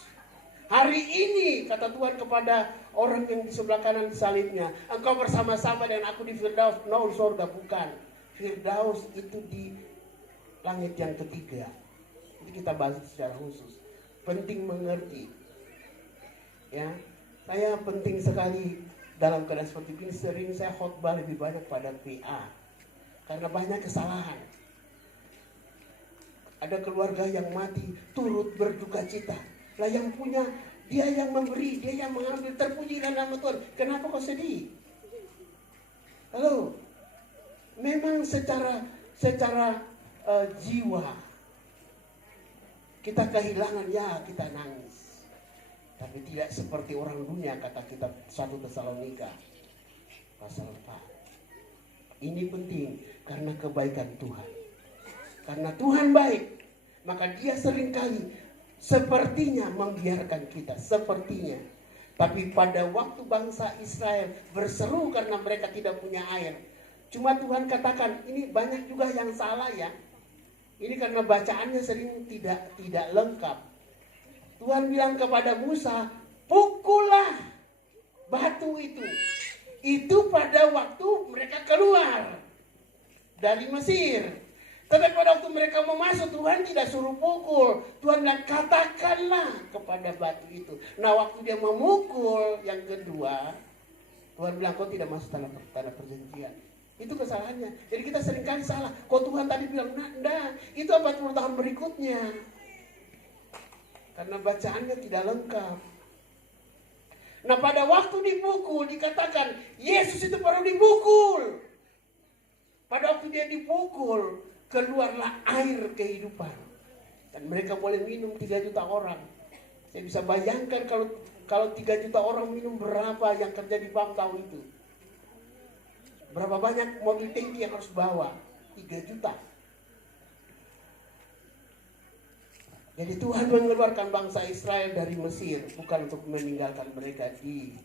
Hari ini kata Tuhan kepada orang yang di sebelah kanan salibnya, engkau bersama-sama dengan aku di Firdaus. No, surga bukan. Firdaus itu di langit yang ketiga. Ini kita bahas secara khusus. Penting mengerti. Ya, saya penting sekali dalam keadaan seperti ini. Sering saya khotbah lebih banyak pada PA karena banyak kesalahan. Ada keluarga yang mati turut berduka cita. Lah yang punya, dia yang memberi, dia yang mengambil. Terpujilah nama Tuhan. Kenapa kau sedih? Halo, memang secara jiwa kita kehilangan, ya kita nangis. Tapi tidak seperti orang dunia, kata kitab 1 Tesalonika pasal 4. Ini penting karena kebaikan Tuhan. Karena Tuhan baik, maka dia seringkali sepertinya membiarkan kita, sepertinya. Tapi pada waktu bangsa Israel berseru karena mereka tidak punya air, cuma Tuhan katakan, ini banyak juga yang salah ya. Ini karena bacaannya sering tidak lengkap. Tuhan bilang kepada Musa, pukullah batu itu. Itu pada waktu mereka keluar dari Mesir. Tapi pada waktu mereka mau masuk, Tuhan tidak suruh pukul. Tuhan bilang, katakanlah kepada batu itu. Nah, waktu dia memukul yang kedua, Tuhan bilang, kau tidak masuk tanah perjanjian. Itu kesalahannya. Jadi kita seringkali salah. Kok Tuhan tadi bilang, nah, itu 40 tahun berikutnya. Karena bacaannya tidak lengkap. Nah, pada waktu dipukul, dikatakan, Yesus itu baru dipukul. Pada waktu dia dipukul, keluarlah air kehidupan. Dan mereka boleh minum 3 juta orang. Saya bisa bayangkan kalau 3 juta orang minum, berapa yang kerja di PAM tahun itu. Berapa banyak mobil tangki yang harus bawa? 3 juta. Jadi Tuhan mengeluarkan bangsa Israel dari Mesir, bukan untuk meninggalkan mereka di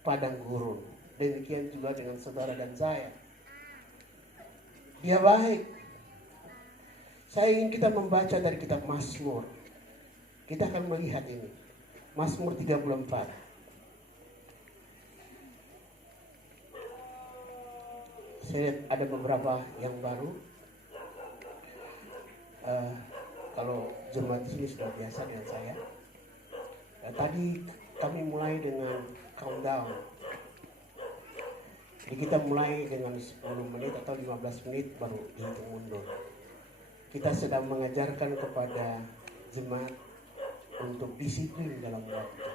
padang gurun. Demikian juga dengan saudara dan saya. Dia baik. Saya ingin kita membaca dari kitab Mazmur. Kita akan melihat ini. Mazmur 34. Saya lihat ada beberapa yang baru. Kalau jemaat di sini sudah biasa dengan saya. Tadi kami mulai dengan countdown. Jadi kita mulai dengan 10 menit atau 15 menit baru dihitung mundur. Kita sedang mengajarkan kepada jemaat untuk disiplin dalam waktu.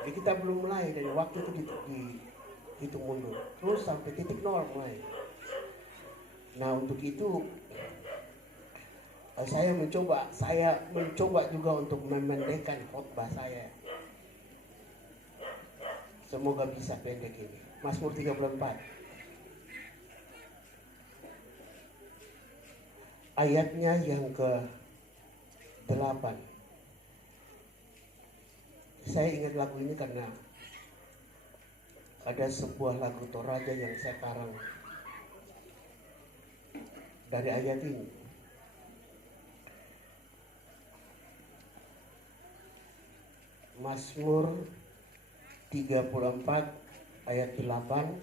Jadi kita belum mulai dari waktu itu dihitung mundur. Terus sampai titik 0 mulai. Nah, untuk itu saya mencoba juga untuk memendekkan khotbah saya. Semoga bisa pendek ini. Mazmur 34. Ayatnya yang ke-8. Saya ingat lagu ini karena ada sebuah lagu Toraja yang saya karang dari ayat ini. Mazmur 34 ayat 8.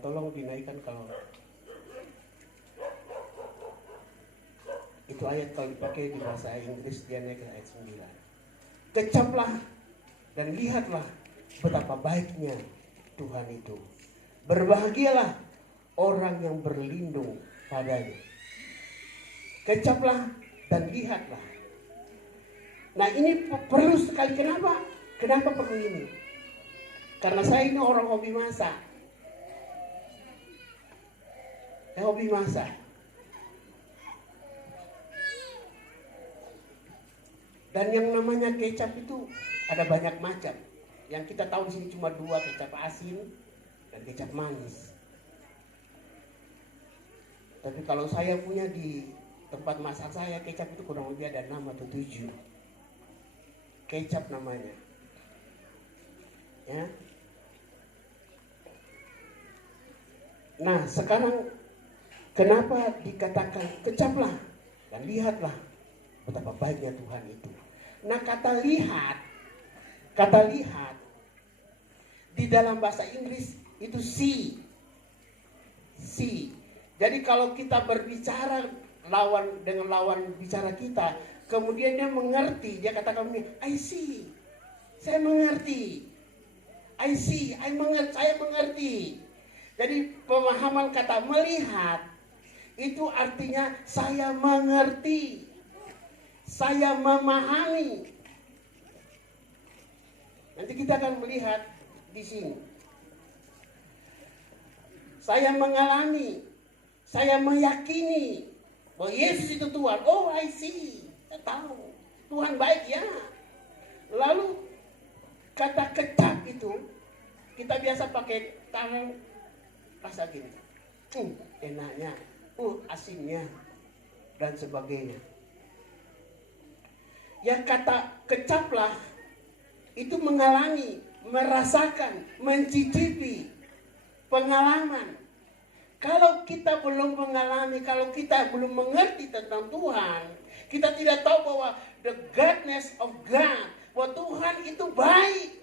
Tolong dinaikkan kalau itu ayat, kalau dipakai di bahasa Inggris dia naik ke ayat 9. Kecaplah dan lihatlah betapa baiknya Tuhan itu. Berbahagialah orang yang berlindung padanya. Kecaplah dan lihatlah. Nah, ini perlu sekali. Kenapa? Kenapa perlu ini? Karena saya ini orang hobi masak. Saya hobi masak. Dan yang namanya kecap itu ada banyak macam. Yang kita tahu di sini cuma 2, kecap asin dan kecap manis. Tapi kalau saya punya di tempat masak saya, kecap itu kurang lebih ada 6 atau 7. Kecap namanya. Ya. Nah, sekarang Kenapa dikatakan kecaplah dan lihatlah betapa baiknya Tuhan itu. Nah, kata lihat di dalam bahasa Inggris itu see. Jadi kalau kita berbicara dengan lawan bicara kita, kemudian dia mengerti, dia katakan begini, I see, saya mengerti. I see, saya mengerti. Jadi pemahaman kata melihat itu artinya saya mengerti, saya memahami. Nanti kita akan melihat di sini. Saya mengalami, saya meyakini bahwa Yesus itu Tuhan. Oh, I see, saya tahu Tuhan baik ya. Lalu kata kecap itu kita biasa pakai tangan rasa gini, enaknya, asinnya dan sebagainya. Ya, kata kecaplah itu mengalami, merasakan, mencicipi pengalaman. Kalau kita belum mengalami, kalau kita belum mengerti tentang Tuhan, kita tidak tahu bahwa the goodness of God, bahwa Tuhan itu baik.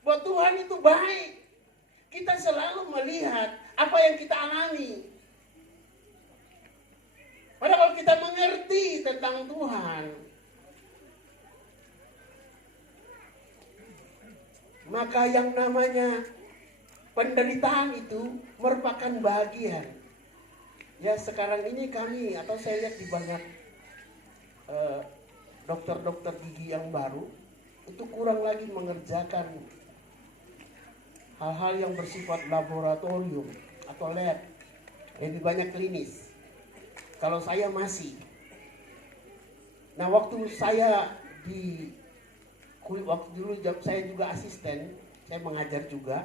Bahwa Tuhan itu baik. Kita selalu melihat apa yang kita alami. Padahal kalau kita mengerti tentang Tuhan, maka yang namanya penderitaan itu merupakan bagian. Ya, sekarang ini kami atau saya lihat di banyak dokter-dokter gigi yang baru itu kurang lagi mengerjakan hal-hal yang bersifat laboratorium atau lab, lebih banyak klinis. Kalau saya masih. Nah, waktu dulu saya juga asisten, saya mengajar juga.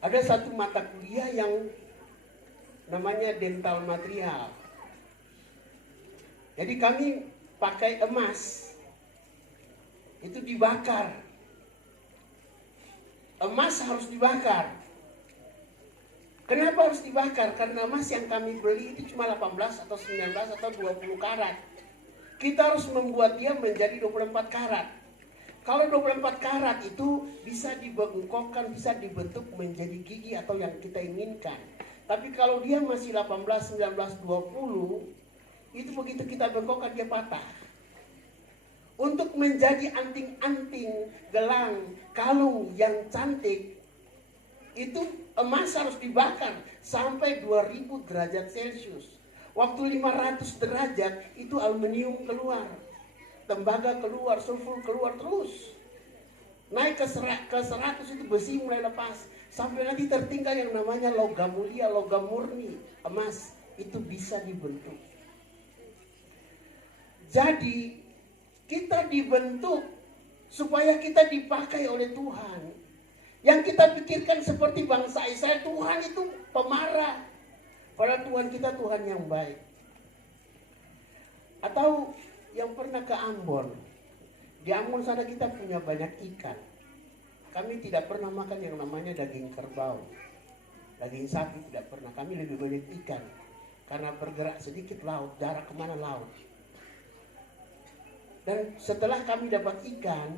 Ada satu mata kuliah yang namanya dental material. Jadi kami pakai emas, itu dibakar. Emas harus dibakar. Kenapa harus dibakar? Karena emas yang kami beli itu cuma 18 atau 19 atau 20 karat. Kita harus membuat dia menjadi 24 karat. Kalau 24 karat itu bisa dibengkokkan, bisa dibentuk menjadi gigi atau yang kita inginkan. Tapi kalau dia masih 18, 19, 20, itu begitu kita bengkokkan dia patah. Untuk menjadi anting-anting, gelang, kalung yang cantik, itu emas harus dibakar sampai 2000 derajat Celcius. Waktu 500 derajat itu aluminium keluar, tembaga keluar, sulfur keluar terus. Naik ke 100 itu besi mulai lepas. Sampai nanti tertinggal yang namanya logam mulia, logam murni, emas. Itu bisa dibentuk. Jadi kita dibentuk supaya kita dipakai oleh Tuhan. Yang kita pikirkan seperti bangsa Israel, Tuhan itu pemarah. Padahal Tuhan kita Tuhan yang baik. Atau yang pernah ke Ambon. Di Ambon sana kita punya banyak ikan. Kami tidak pernah makan yang namanya daging kerbau. Daging sapi tidak pernah. Kami lebih banyak ikan. Karena bergerak sedikit laut, darat kemana laut. Dan setelah kami dapat ikan,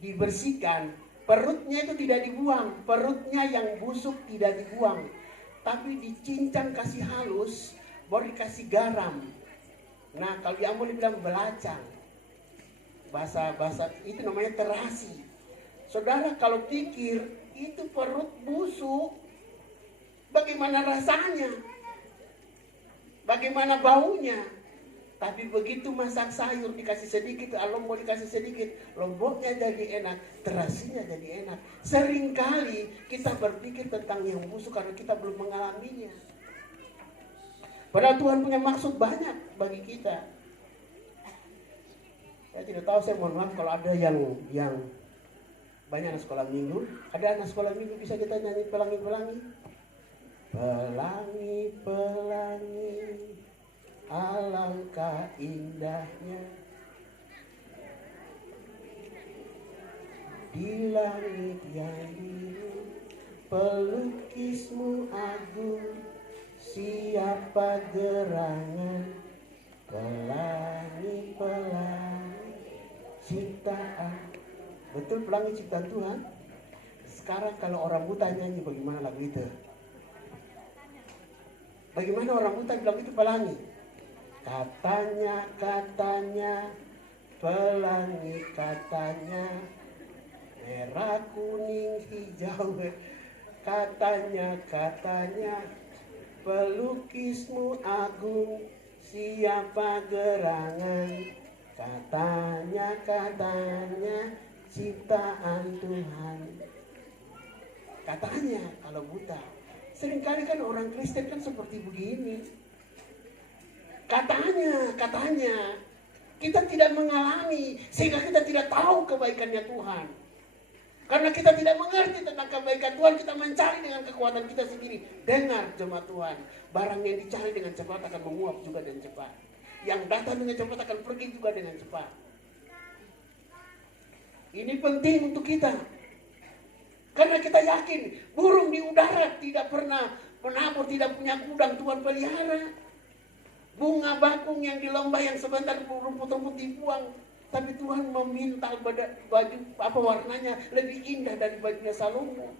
dibersihkan, perutnya itu tidak dibuang, perutnya yang busuk tidak dibuang, tapi dicincang kasih halus, baru dikasih garam. Nah, kalau di Ambon dibilang belacang, bahasa itu namanya terasi. Saudara kalau pikir itu perut busuk, bagaimana rasanya? Bagaimana baunya? Tapi begitu masak sayur dikasih sedikit, lombok dikasih sedikit, lomboknya jadi enak, terasinya jadi enak. Seringkali kita berpikir tentang yang busuk karena kita belum mengalaminya. Padahal Tuhan punya maksud banyak bagi kita. Saya tidak tahu, saya mohon maaf kalau ada yang banyak anak sekolah minggu. Ada anak sekolah minggu bisa kita nyanyi pelangi-pelangi. Pelangi-pelangi, alangkah indahnya di langit yang biru pelukismu agung, siapa gerangan, pelangi-pelangi ciptaan. Betul, pelangi ciptaan Tuhan. Sekarang kalau orang buta nyanyi, bagaimana lagu itu? Bagaimana orang buta bilang itu pelangi? Katanya, pelangi katanya, merah, kuning, hijau. Katanya, pelukismu agung, siapa gerangan. Katanya, ciptaan Tuhan. Katanya kalau buta. Seringkali kan orang Kristen kan seperti begini. Katanya. Kita tidak mengalami, sehingga kita tidak tahu kebaikannya Tuhan. Karena kita tidak mengerti tentang kebaikan Tuhan, kita mencari dengan kekuatan kita sendiri. Dengar jemaat Tuhan, barang yang dicari dengan cepat akan menguap juga dengan cepat. Yang datang dengan cepat akan pergi juga dengan cepat. Ini penting untuk kita. Karena kita yakin burung di udara tidak pernah menabur, tidak punya gudang, Tuhan pelihara. Bunga bakung yang di lembah yang sebentar rumput-rumput dibuang, tapi Tuhan meminta baju apa warnanya lebih indah dari bajunya Salomo.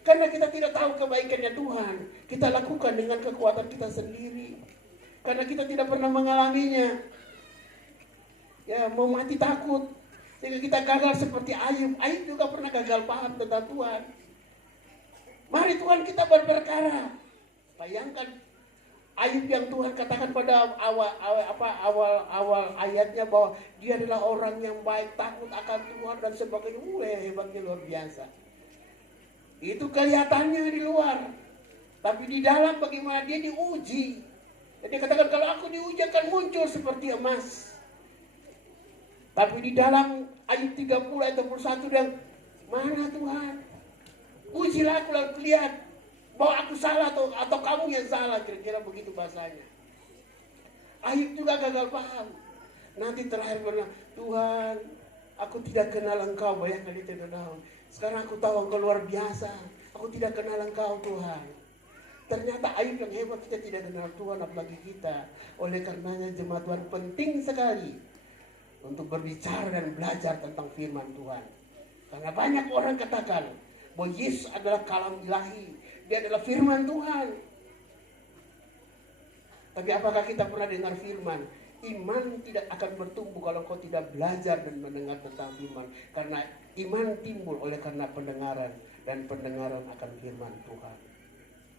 Karena kita tidak tahu kebaikannya Tuhan, kita lakukan dengan kekuatan kita sendiri. Karena kita tidak pernah mengalaminya. Ya, mau mati takut. Sehingga kita gagal seperti Ayub. Ayub juga pernah gagal paham tentang Tuhan. Mari Tuhan kita berperkara. Bayangkan Ayub yang Tuhan katakan pada awal ayatnya bahwa dia adalah orang yang baik, takut akan Tuhan dan sebagainya. Hebatnya luar biasa. Itu kelihatannya di luar. Tapi di dalam bagaimana dia diuji. Jadi katakan kalau aku diuji akan muncul seperti emas. Tapi di dalam ayat 30 ayat 21 dia, mana Tuhan? Ujilah aku lalu lihat bahwa aku salah atau kamu yang salah, kira-kira begitu bahasanya. Ayub juga gagal paham. Nanti terakhir bilang, Tuhan, aku tidak kenal Engkau. Bayangkan itu dalam. Sekarang aku tahu Engkau luar biasa. Aku tidak kenal Engkau Tuhan. Ternyata Ayub yang hebat, kita tidak kenal Tuhan apalagi kita. Oleh karenanya jemaat Tuhan penting sekali untuk berbicara dan belajar tentang firman Tuhan. Karena banyak orang katakan bahwa Yesus adalah kalam ilahi. Dia adalah firman Tuhan. Tapi apakah kita pernah dengar firman? Iman tidak akan bertumbuh kalau kau tidak belajar dan mendengar tentang firman. Karena iman timbul oleh karena pendengaran. Dan pendengaran akan firman Tuhan.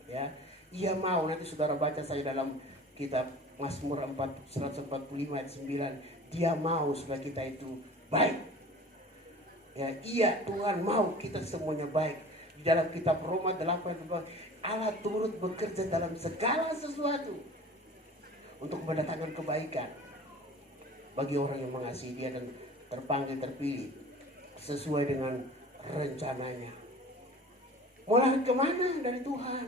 Ya, ia mau, nanti saudara baca saya dalam kitab Mazmur 145 ayat 9. Dia mau supaya kita itu baik. Ya, iya Tuhan mau kita semuanya baik. Di dalam kitab Roma 8 Allah turut bekerja dalam segala sesuatu untuk mendatangkan kebaikan bagi orang yang mengasihi Dia dan terpanggil terpilih sesuai dengan rencananya. Mau lari kemana dari Tuhan?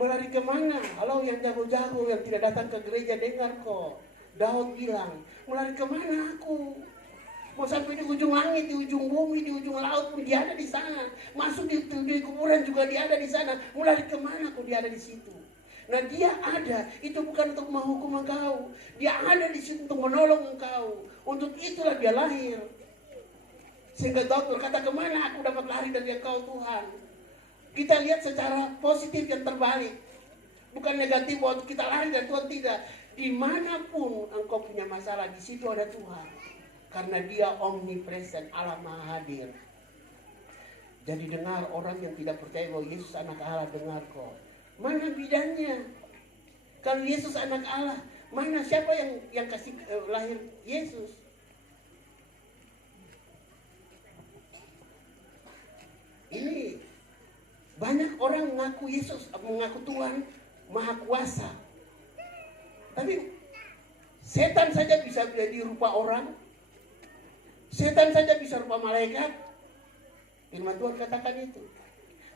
Mau lari kemana? Halo yang jago-jago yang tidak datang ke gereja, dengar kok. Daud bilang, mau lari kemana aku? Mau sampai di ujung langit, di ujung bumi, di ujung laut pun dia ada di sana. Masuk di kuburan juga dia ada di sana. Mau lari kemana kok dia ada di situ? Nah dia ada, itu bukan untuk menghukum engkau. Dia ada di situ untuk menolong engkau. Untuk itulah dia lahir. Sehingga Daud berkata, kemana aku dapat lari dari engkau Tuhan? Kita lihat secara positif yang terbalik. Bukan negatif bahwa kita lari dari Tuhan, tidak. Dimanapun engkau punya masalah, di situ ada Tuhan. Karena dia omnipresent, Allah maha hadir. Jadi dengar orang yang tidak percaya bahwa Yesus anak Allah, dengar kok. Mana bidannya? Kalau Yesus anak Allah, mana siapa yang kasih lahir Yesus? Ini banyak orang mengaku Yesus, mengaku Tuhan maha kuasa. Tapi setan saja bisa jadi rupa orang. Setan saja bisa rupa malaikat. Firman Tuhan katakan itu.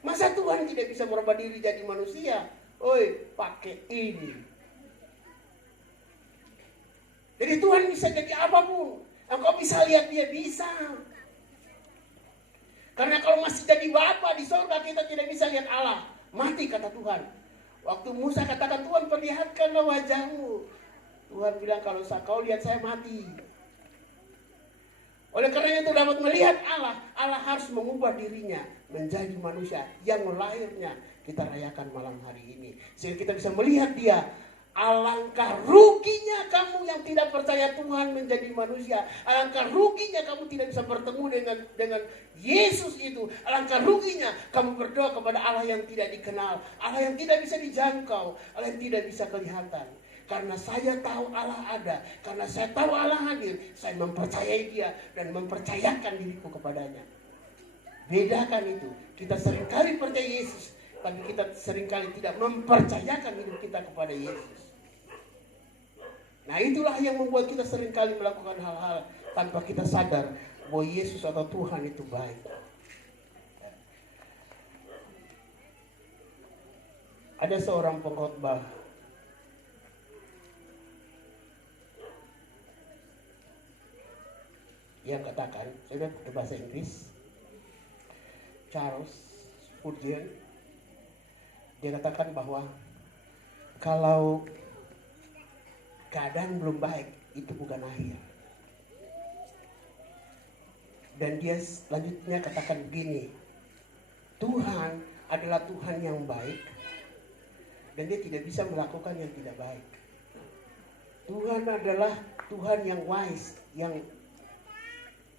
Masa Tuhan tidak bisa merubah diri jadi manusia? Oi, pakai ini. Jadi Tuhan bisa jadi apapun. Engkau bisa lihat dia bisa. Karena kalau masih jadi Bapa di sorga kita tidak bisa lihat Allah. Mati kata Tuhan. Waktu Musa katakan, Tuhan perlihatkanlah wajahmu. Tuhan bilang, kalau kau lihat saya mati. Oleh karena itu dapat melihat Allah, Allah harus mengubah dirinya menjadi manusia yang lahirnya kita rayakan malam hari ini. Sehingga kita bisa melihat dia. Alangkah ruginya kamu yang tidak percaya Tuhan menjadi manusia. Alangkah ruginya kamu tidak bisa bertemu dengan Yesus itu. Alangkah ruginya kamu berdoa kepada Allah yang tidak dikenal, Allah yang tidak bisa dijangkau, Allah yang tidak bisa kelihatan. Karena saya tahu Allah ada, karena saya tahu Allah hadir, saya mempercayai dia dan mempercayakan diriku kepadanya. Bedakan itu. Kita seringkali percaya Yesus, tapi kita seringkali tidak mempercayakan hidup kita kepada Yesus. Nah, itulah yang membuat kita seringkali melakukan hal-hal tanpa kita sadar bahwa Yesus atau Tuhan itu baik. Ada seorang pengkhotbah yang katakan, saya pakai bahasa Inggris, Charles Spurgeon, dia katakan bahwa kalau keadaan belum baik, itu bukan akhir. Dan dia selanjutnya katakan begini, Tuhan adalah Tuhan yang baik, dan dia tidak bisa melakukan yang tidak baik. Tuhan adalah Tuhan yang wise, yang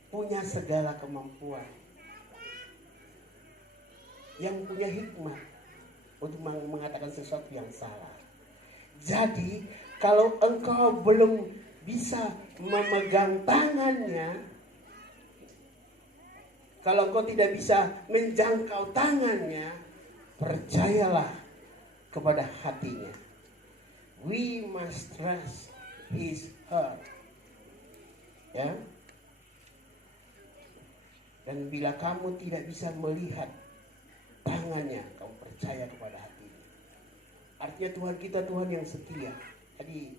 punya segala kemampuan, yang punya hikmah untuk mengatakan sesuatu yang salah. Jadi kalau engkau belum bisa memegang tangannya, kalau engkau tidak bisa menjangkau tangannya, percayalah kepada hatinya. We must trust his heart. Ya. Dan bila kamu tidak bisa melihat tangannya, kamu percaya kepada hatinya. Artinya Tuhan kita Tuhan yang setia. Jadi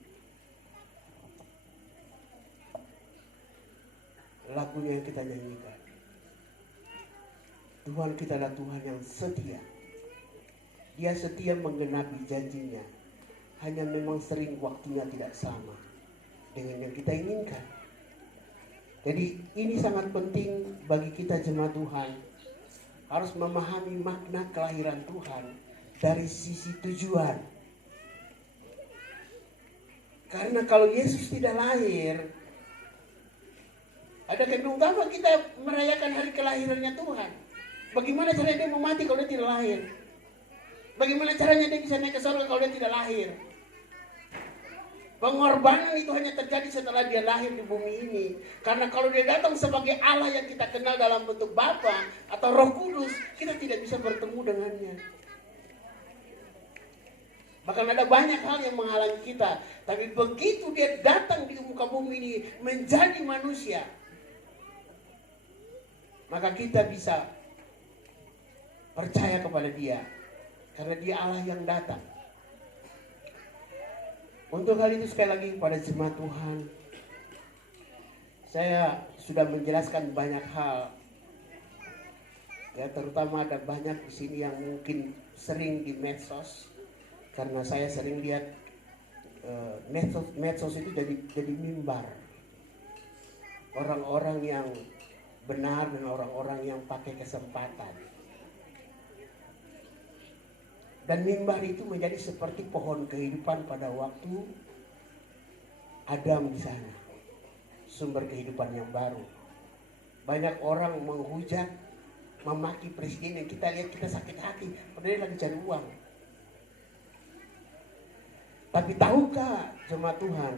lagunya yang kita nyanyikan, Tuhan kita adalah Tuhan yang setia. Dia setia menggenapi janjinya. Hanya memang sering waktunya tidak sama dengan yang kita inginkan. Jadi ini sangat penting bagi kita jemaat Tuhan, harus memahami makna kelahiran Tuhan dari sisi tujuan. Karena kalau Yesus tidak lahir, ada kandung utama kita merayakan hari kelahirannya Tuhan. Bagaimana caranya dia mau mati kalau dia tidak lahir? Bagaimana caranya dia bisa naik ke surga kalau dia tidak lahir? Pengorbanan itu hanya terjadi setelah dia lahir di bumi ini. Karena kalau dia datang sebagai Allah yang kita kenal dalam bentuk Bapa atau Roh Kudus, kita tidak bisa bertemu dengannya. Bahkan ada banyak hal yang menghalangi kita. Tapi begitu dia datang di muka bumi ini menjadi manusia, maka kita bisa percaya kepada dia. Karena dia Allah yang datang. Untuk hal itu sekali lagi kepada jemaat Tuhan, saya sudah menjelaskan banyak hal. Ya, terutama ada banyak di sini yang mungkin sering di medsos. Karena saya sering lihat medsos itu jadi mimbar. Orang-orang yang benar dan orang-orang yang pakai kesempatan. Dan mimbar itu menjadi seperti pohon kehidupan pada waktu Adam di sana. Sumber kehidupan yang baru. Banyak orang menghujat, memaki presiden yang kita lihat kita sakit hati. Padahal dia lagi cari uang. Tapi tahukah jemaat Tuhan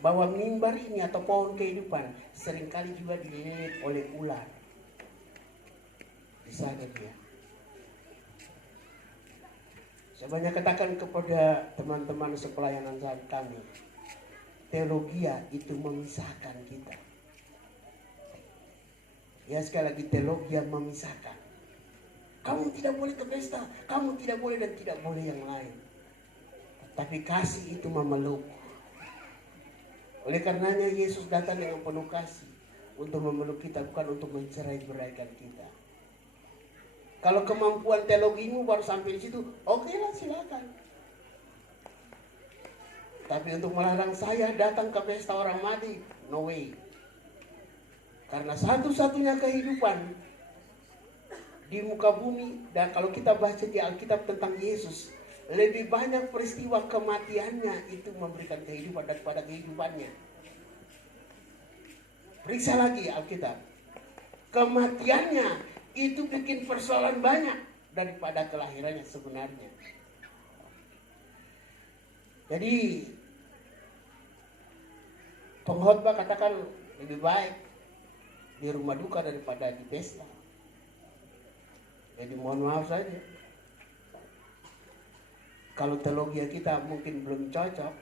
bahwa mimbar ini atau pohon kehidupan seringkali juga dililit oleh ular. Di sana dia. Saya banyak katakan kepada teman-teman sepelayanan kami, teologia itu memisahkan kita. Ya, sekali lagi, teologia memisahkan. Kamu tidak boleh ke pesta, kamu tidak boleh dan tidak boleh yang lain. Tapi kasih itu memeluk. Oleh karenanya Yesus datang dengan penuh kasih untuk memeluk kita, bukan untuk mencerai-beraikan kita. Kalau kemampuan teologimu baru sampai di situ, oke lah, silakan. Tapi untuk melarang saya datang ke pesta orang mati, no way. Karena satu-satunya kehidupan di muka bumi, dan kalau kita baca di Alkitab tentang Yesus, lebih banyak peristiwa kematiannya itu memberikan kehidupan daripada kehidupannya. Periksa lagi Alkitab. Kematiannya itu bikin persoalan banyak daripada kelahirannya sebenarnya. Jadi pengkhotbah katakan lebih baik di rumah duka daripada di pesta. Jadi mohon maaf saja. Kalau teologi kita mungkin belum cocok,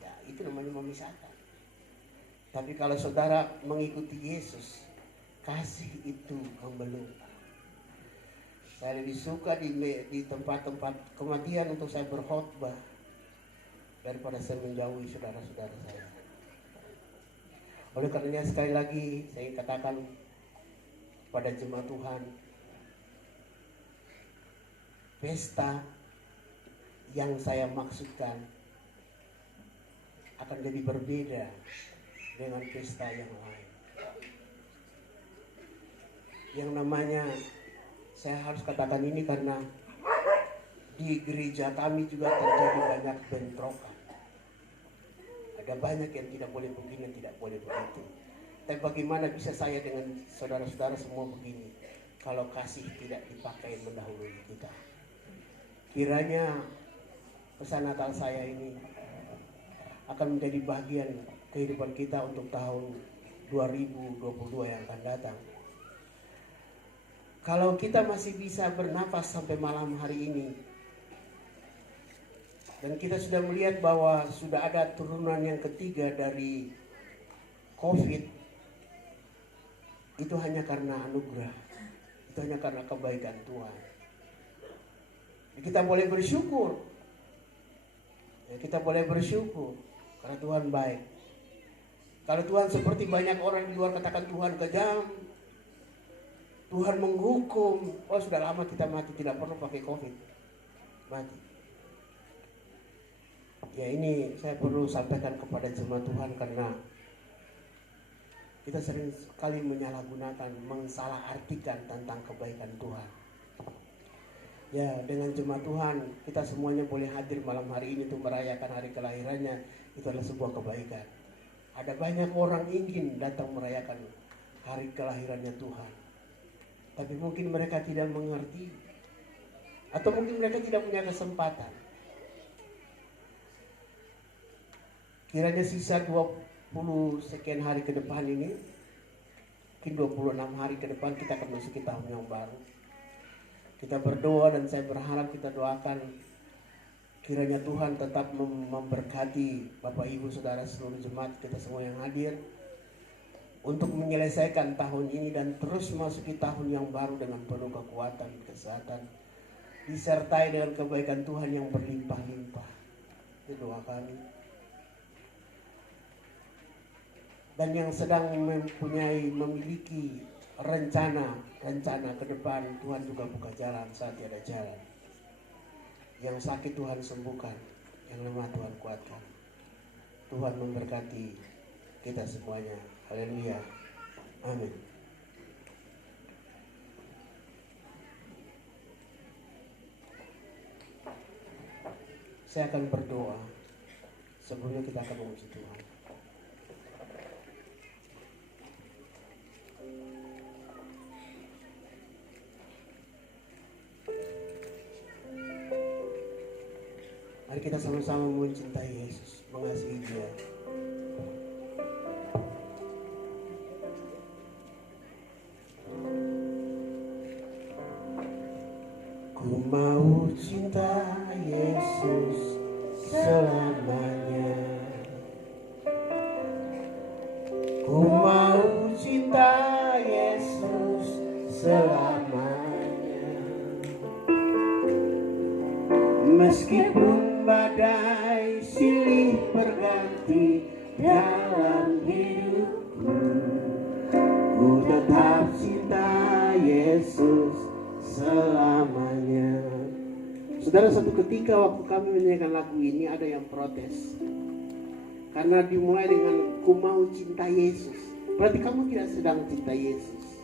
ya itu namanya memisahkan. Tapi kalau saudara mengikuti Yesus, kasih itu membelenggu. Saya lebih suka di tempat-tempat kematian untuk saya berkhotbah daripada saya menjauhi saudara-saudara saya. Oleh karenanya sekali lagi saya katakan pada jemaat Tuhan, pesta yang saya maksudkan akan jadi berbeda dengan pesta yang lain. Yang namanya, saya harus katakan ini karena di gereja kami juga terjadi banyak bentrokan. Ada banyak yang tidak boleh begini, tidak boleh begitu. Tapi bagaimana bisa saya dengan saudara-saudara semua begini, kalau kasih tidak dipakai mendahului kita? Kiranya pesan Natal saya ini akan menjadi bagian kehidupan kita untuk tahun 2022 yang akan datang. Kalau kita masih bisa bernafas sampai malam hari ini, dan kita sudah melihat bahwa sudah ada turunan yang ketiga dari COVID, itu hanya karena anugerah, itu hanya karena kebaikan Tuhan. Kita boleh bersyukur, ya, kita boleh bersyukur karena Tuhan baik. Kalau Tuhan seperti banyak orang di luar katakan Tuhan kejam, Tuhan menghukum, oh sudah lama kita mati, tidak perlu pakai COVID, mati. Ya ini saya perlu sampaikan kepada jemaat Tuhan karena kita sering sekali menyalahgunakan, mensalahartikan tentang kebaikan Tuhan. Ya dengan jemaat Tuhan kita semuanya boleh hadir malam hari ini untuk merayakan hari kelahirannya, itu adalah sebuah kebaikan. Ada banyak orang ingin datang merayakan hari kelahirannya Tuhan, tapi mungkin mereka tidak mengerti, atau mungkin mereka tidak punya kesempatan. Kiranya sisa 20 sekian hari ke depan ini, mungkin 26 hari ke depan kita akan memasuki tahun yang baru. Kita berdoa dan saya berharap kita doakan kiranya Tuhan tetap memberkati Bapak Ibu Saudara seluruh jemaat kita semua yang hadir untuk menyelesaikan tahun ini dan terus memasuki tahun yang baru dengan penuh kekuatan, kesehatan, disertai dengan kebaikan Tuhan yang berlimpah-limpah. Itu doa kami. Dan yang sedang memiliki rencana ke depan, Tuhan juga buka jalan saat tiada jalan. Yang sakit Tuhan sembuhkan, yang lemah Tuhan kuatkan. Tuhan memberkati kita semuanya. Haleluya. Amin. Saya akan berdoa. Sebelumnya kita akan memuji Tuhan. Mari kita sama-sama mencintai Yesus, mengasihi Dia. Ku mau cinta Yesus selamanya. Ku mau cinta Yesus selamanya. Meskipun badai silih berganti dalam hidupku, Yesus selamanya. Saudara, satu ketika waktu kami menyanyikan lagu ini ada yang protes. Karena dimulai dengan ku mau cinta Yesus. Berarti kamu tidak sedang cinta Yesus.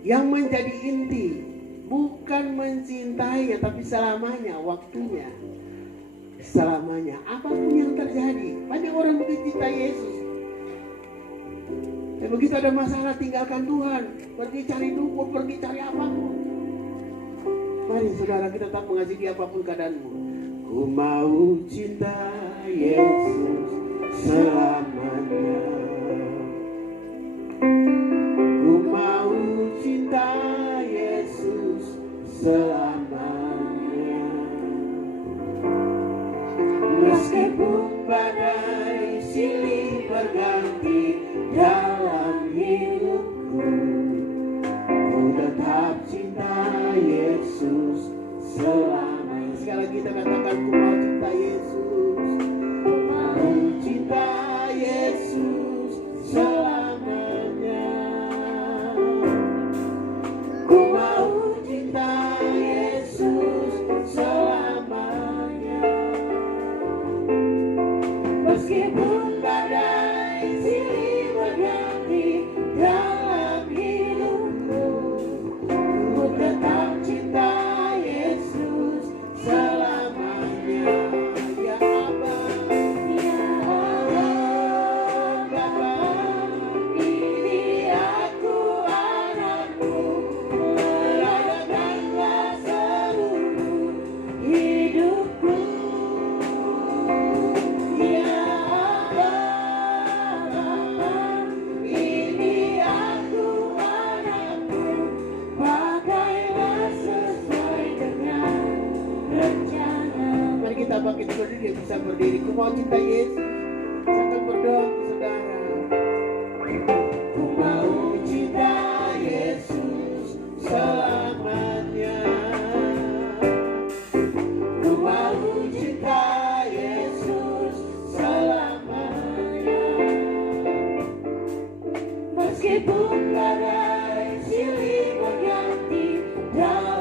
Yang menjadi inti bukan mencintainya, tapi selamanya, waktunya. Selamanya, apapun yang terjadi. Banyak orang mungkin cinta Yesus. Dan begitu ada masalah, tinggalkan Tuhan. Pergi cari dukun, pergi cari apapun. Mari saudara, kita tak mengasihi apapun keadaanmu. Ku mau cinta Yesus selamanya. Ku mau cinta Yesus selamanya. Meskipun badai silih berganti dalam hidupku, ku tetap cinta Yesus selamanya. Sekali lagi kita katakan, ku mau cinta Yesus. Ku mau cinta Yesus selamanya. Ku mau cinta Yesus selamanya. Meskipun badai silih berganti dalam hidupku, ku tetap cinta Yesus selamanya. Ya Aba, ya Allah, Bapa, ini aku anakmu, melayanilah seluruh hidupku. Ya Allah, Bapa, ini aku anakmu, pakailah sesuai dengan rencana. Mari kita bangkit berdiri, bisa berdiri. Ku mau cinta Yesus. Sampai berdoa saudara. Ku mau cinta Yesus selamanya. Ku mau cinta Yesus selamanya. Meskipun badai silih berganti dalam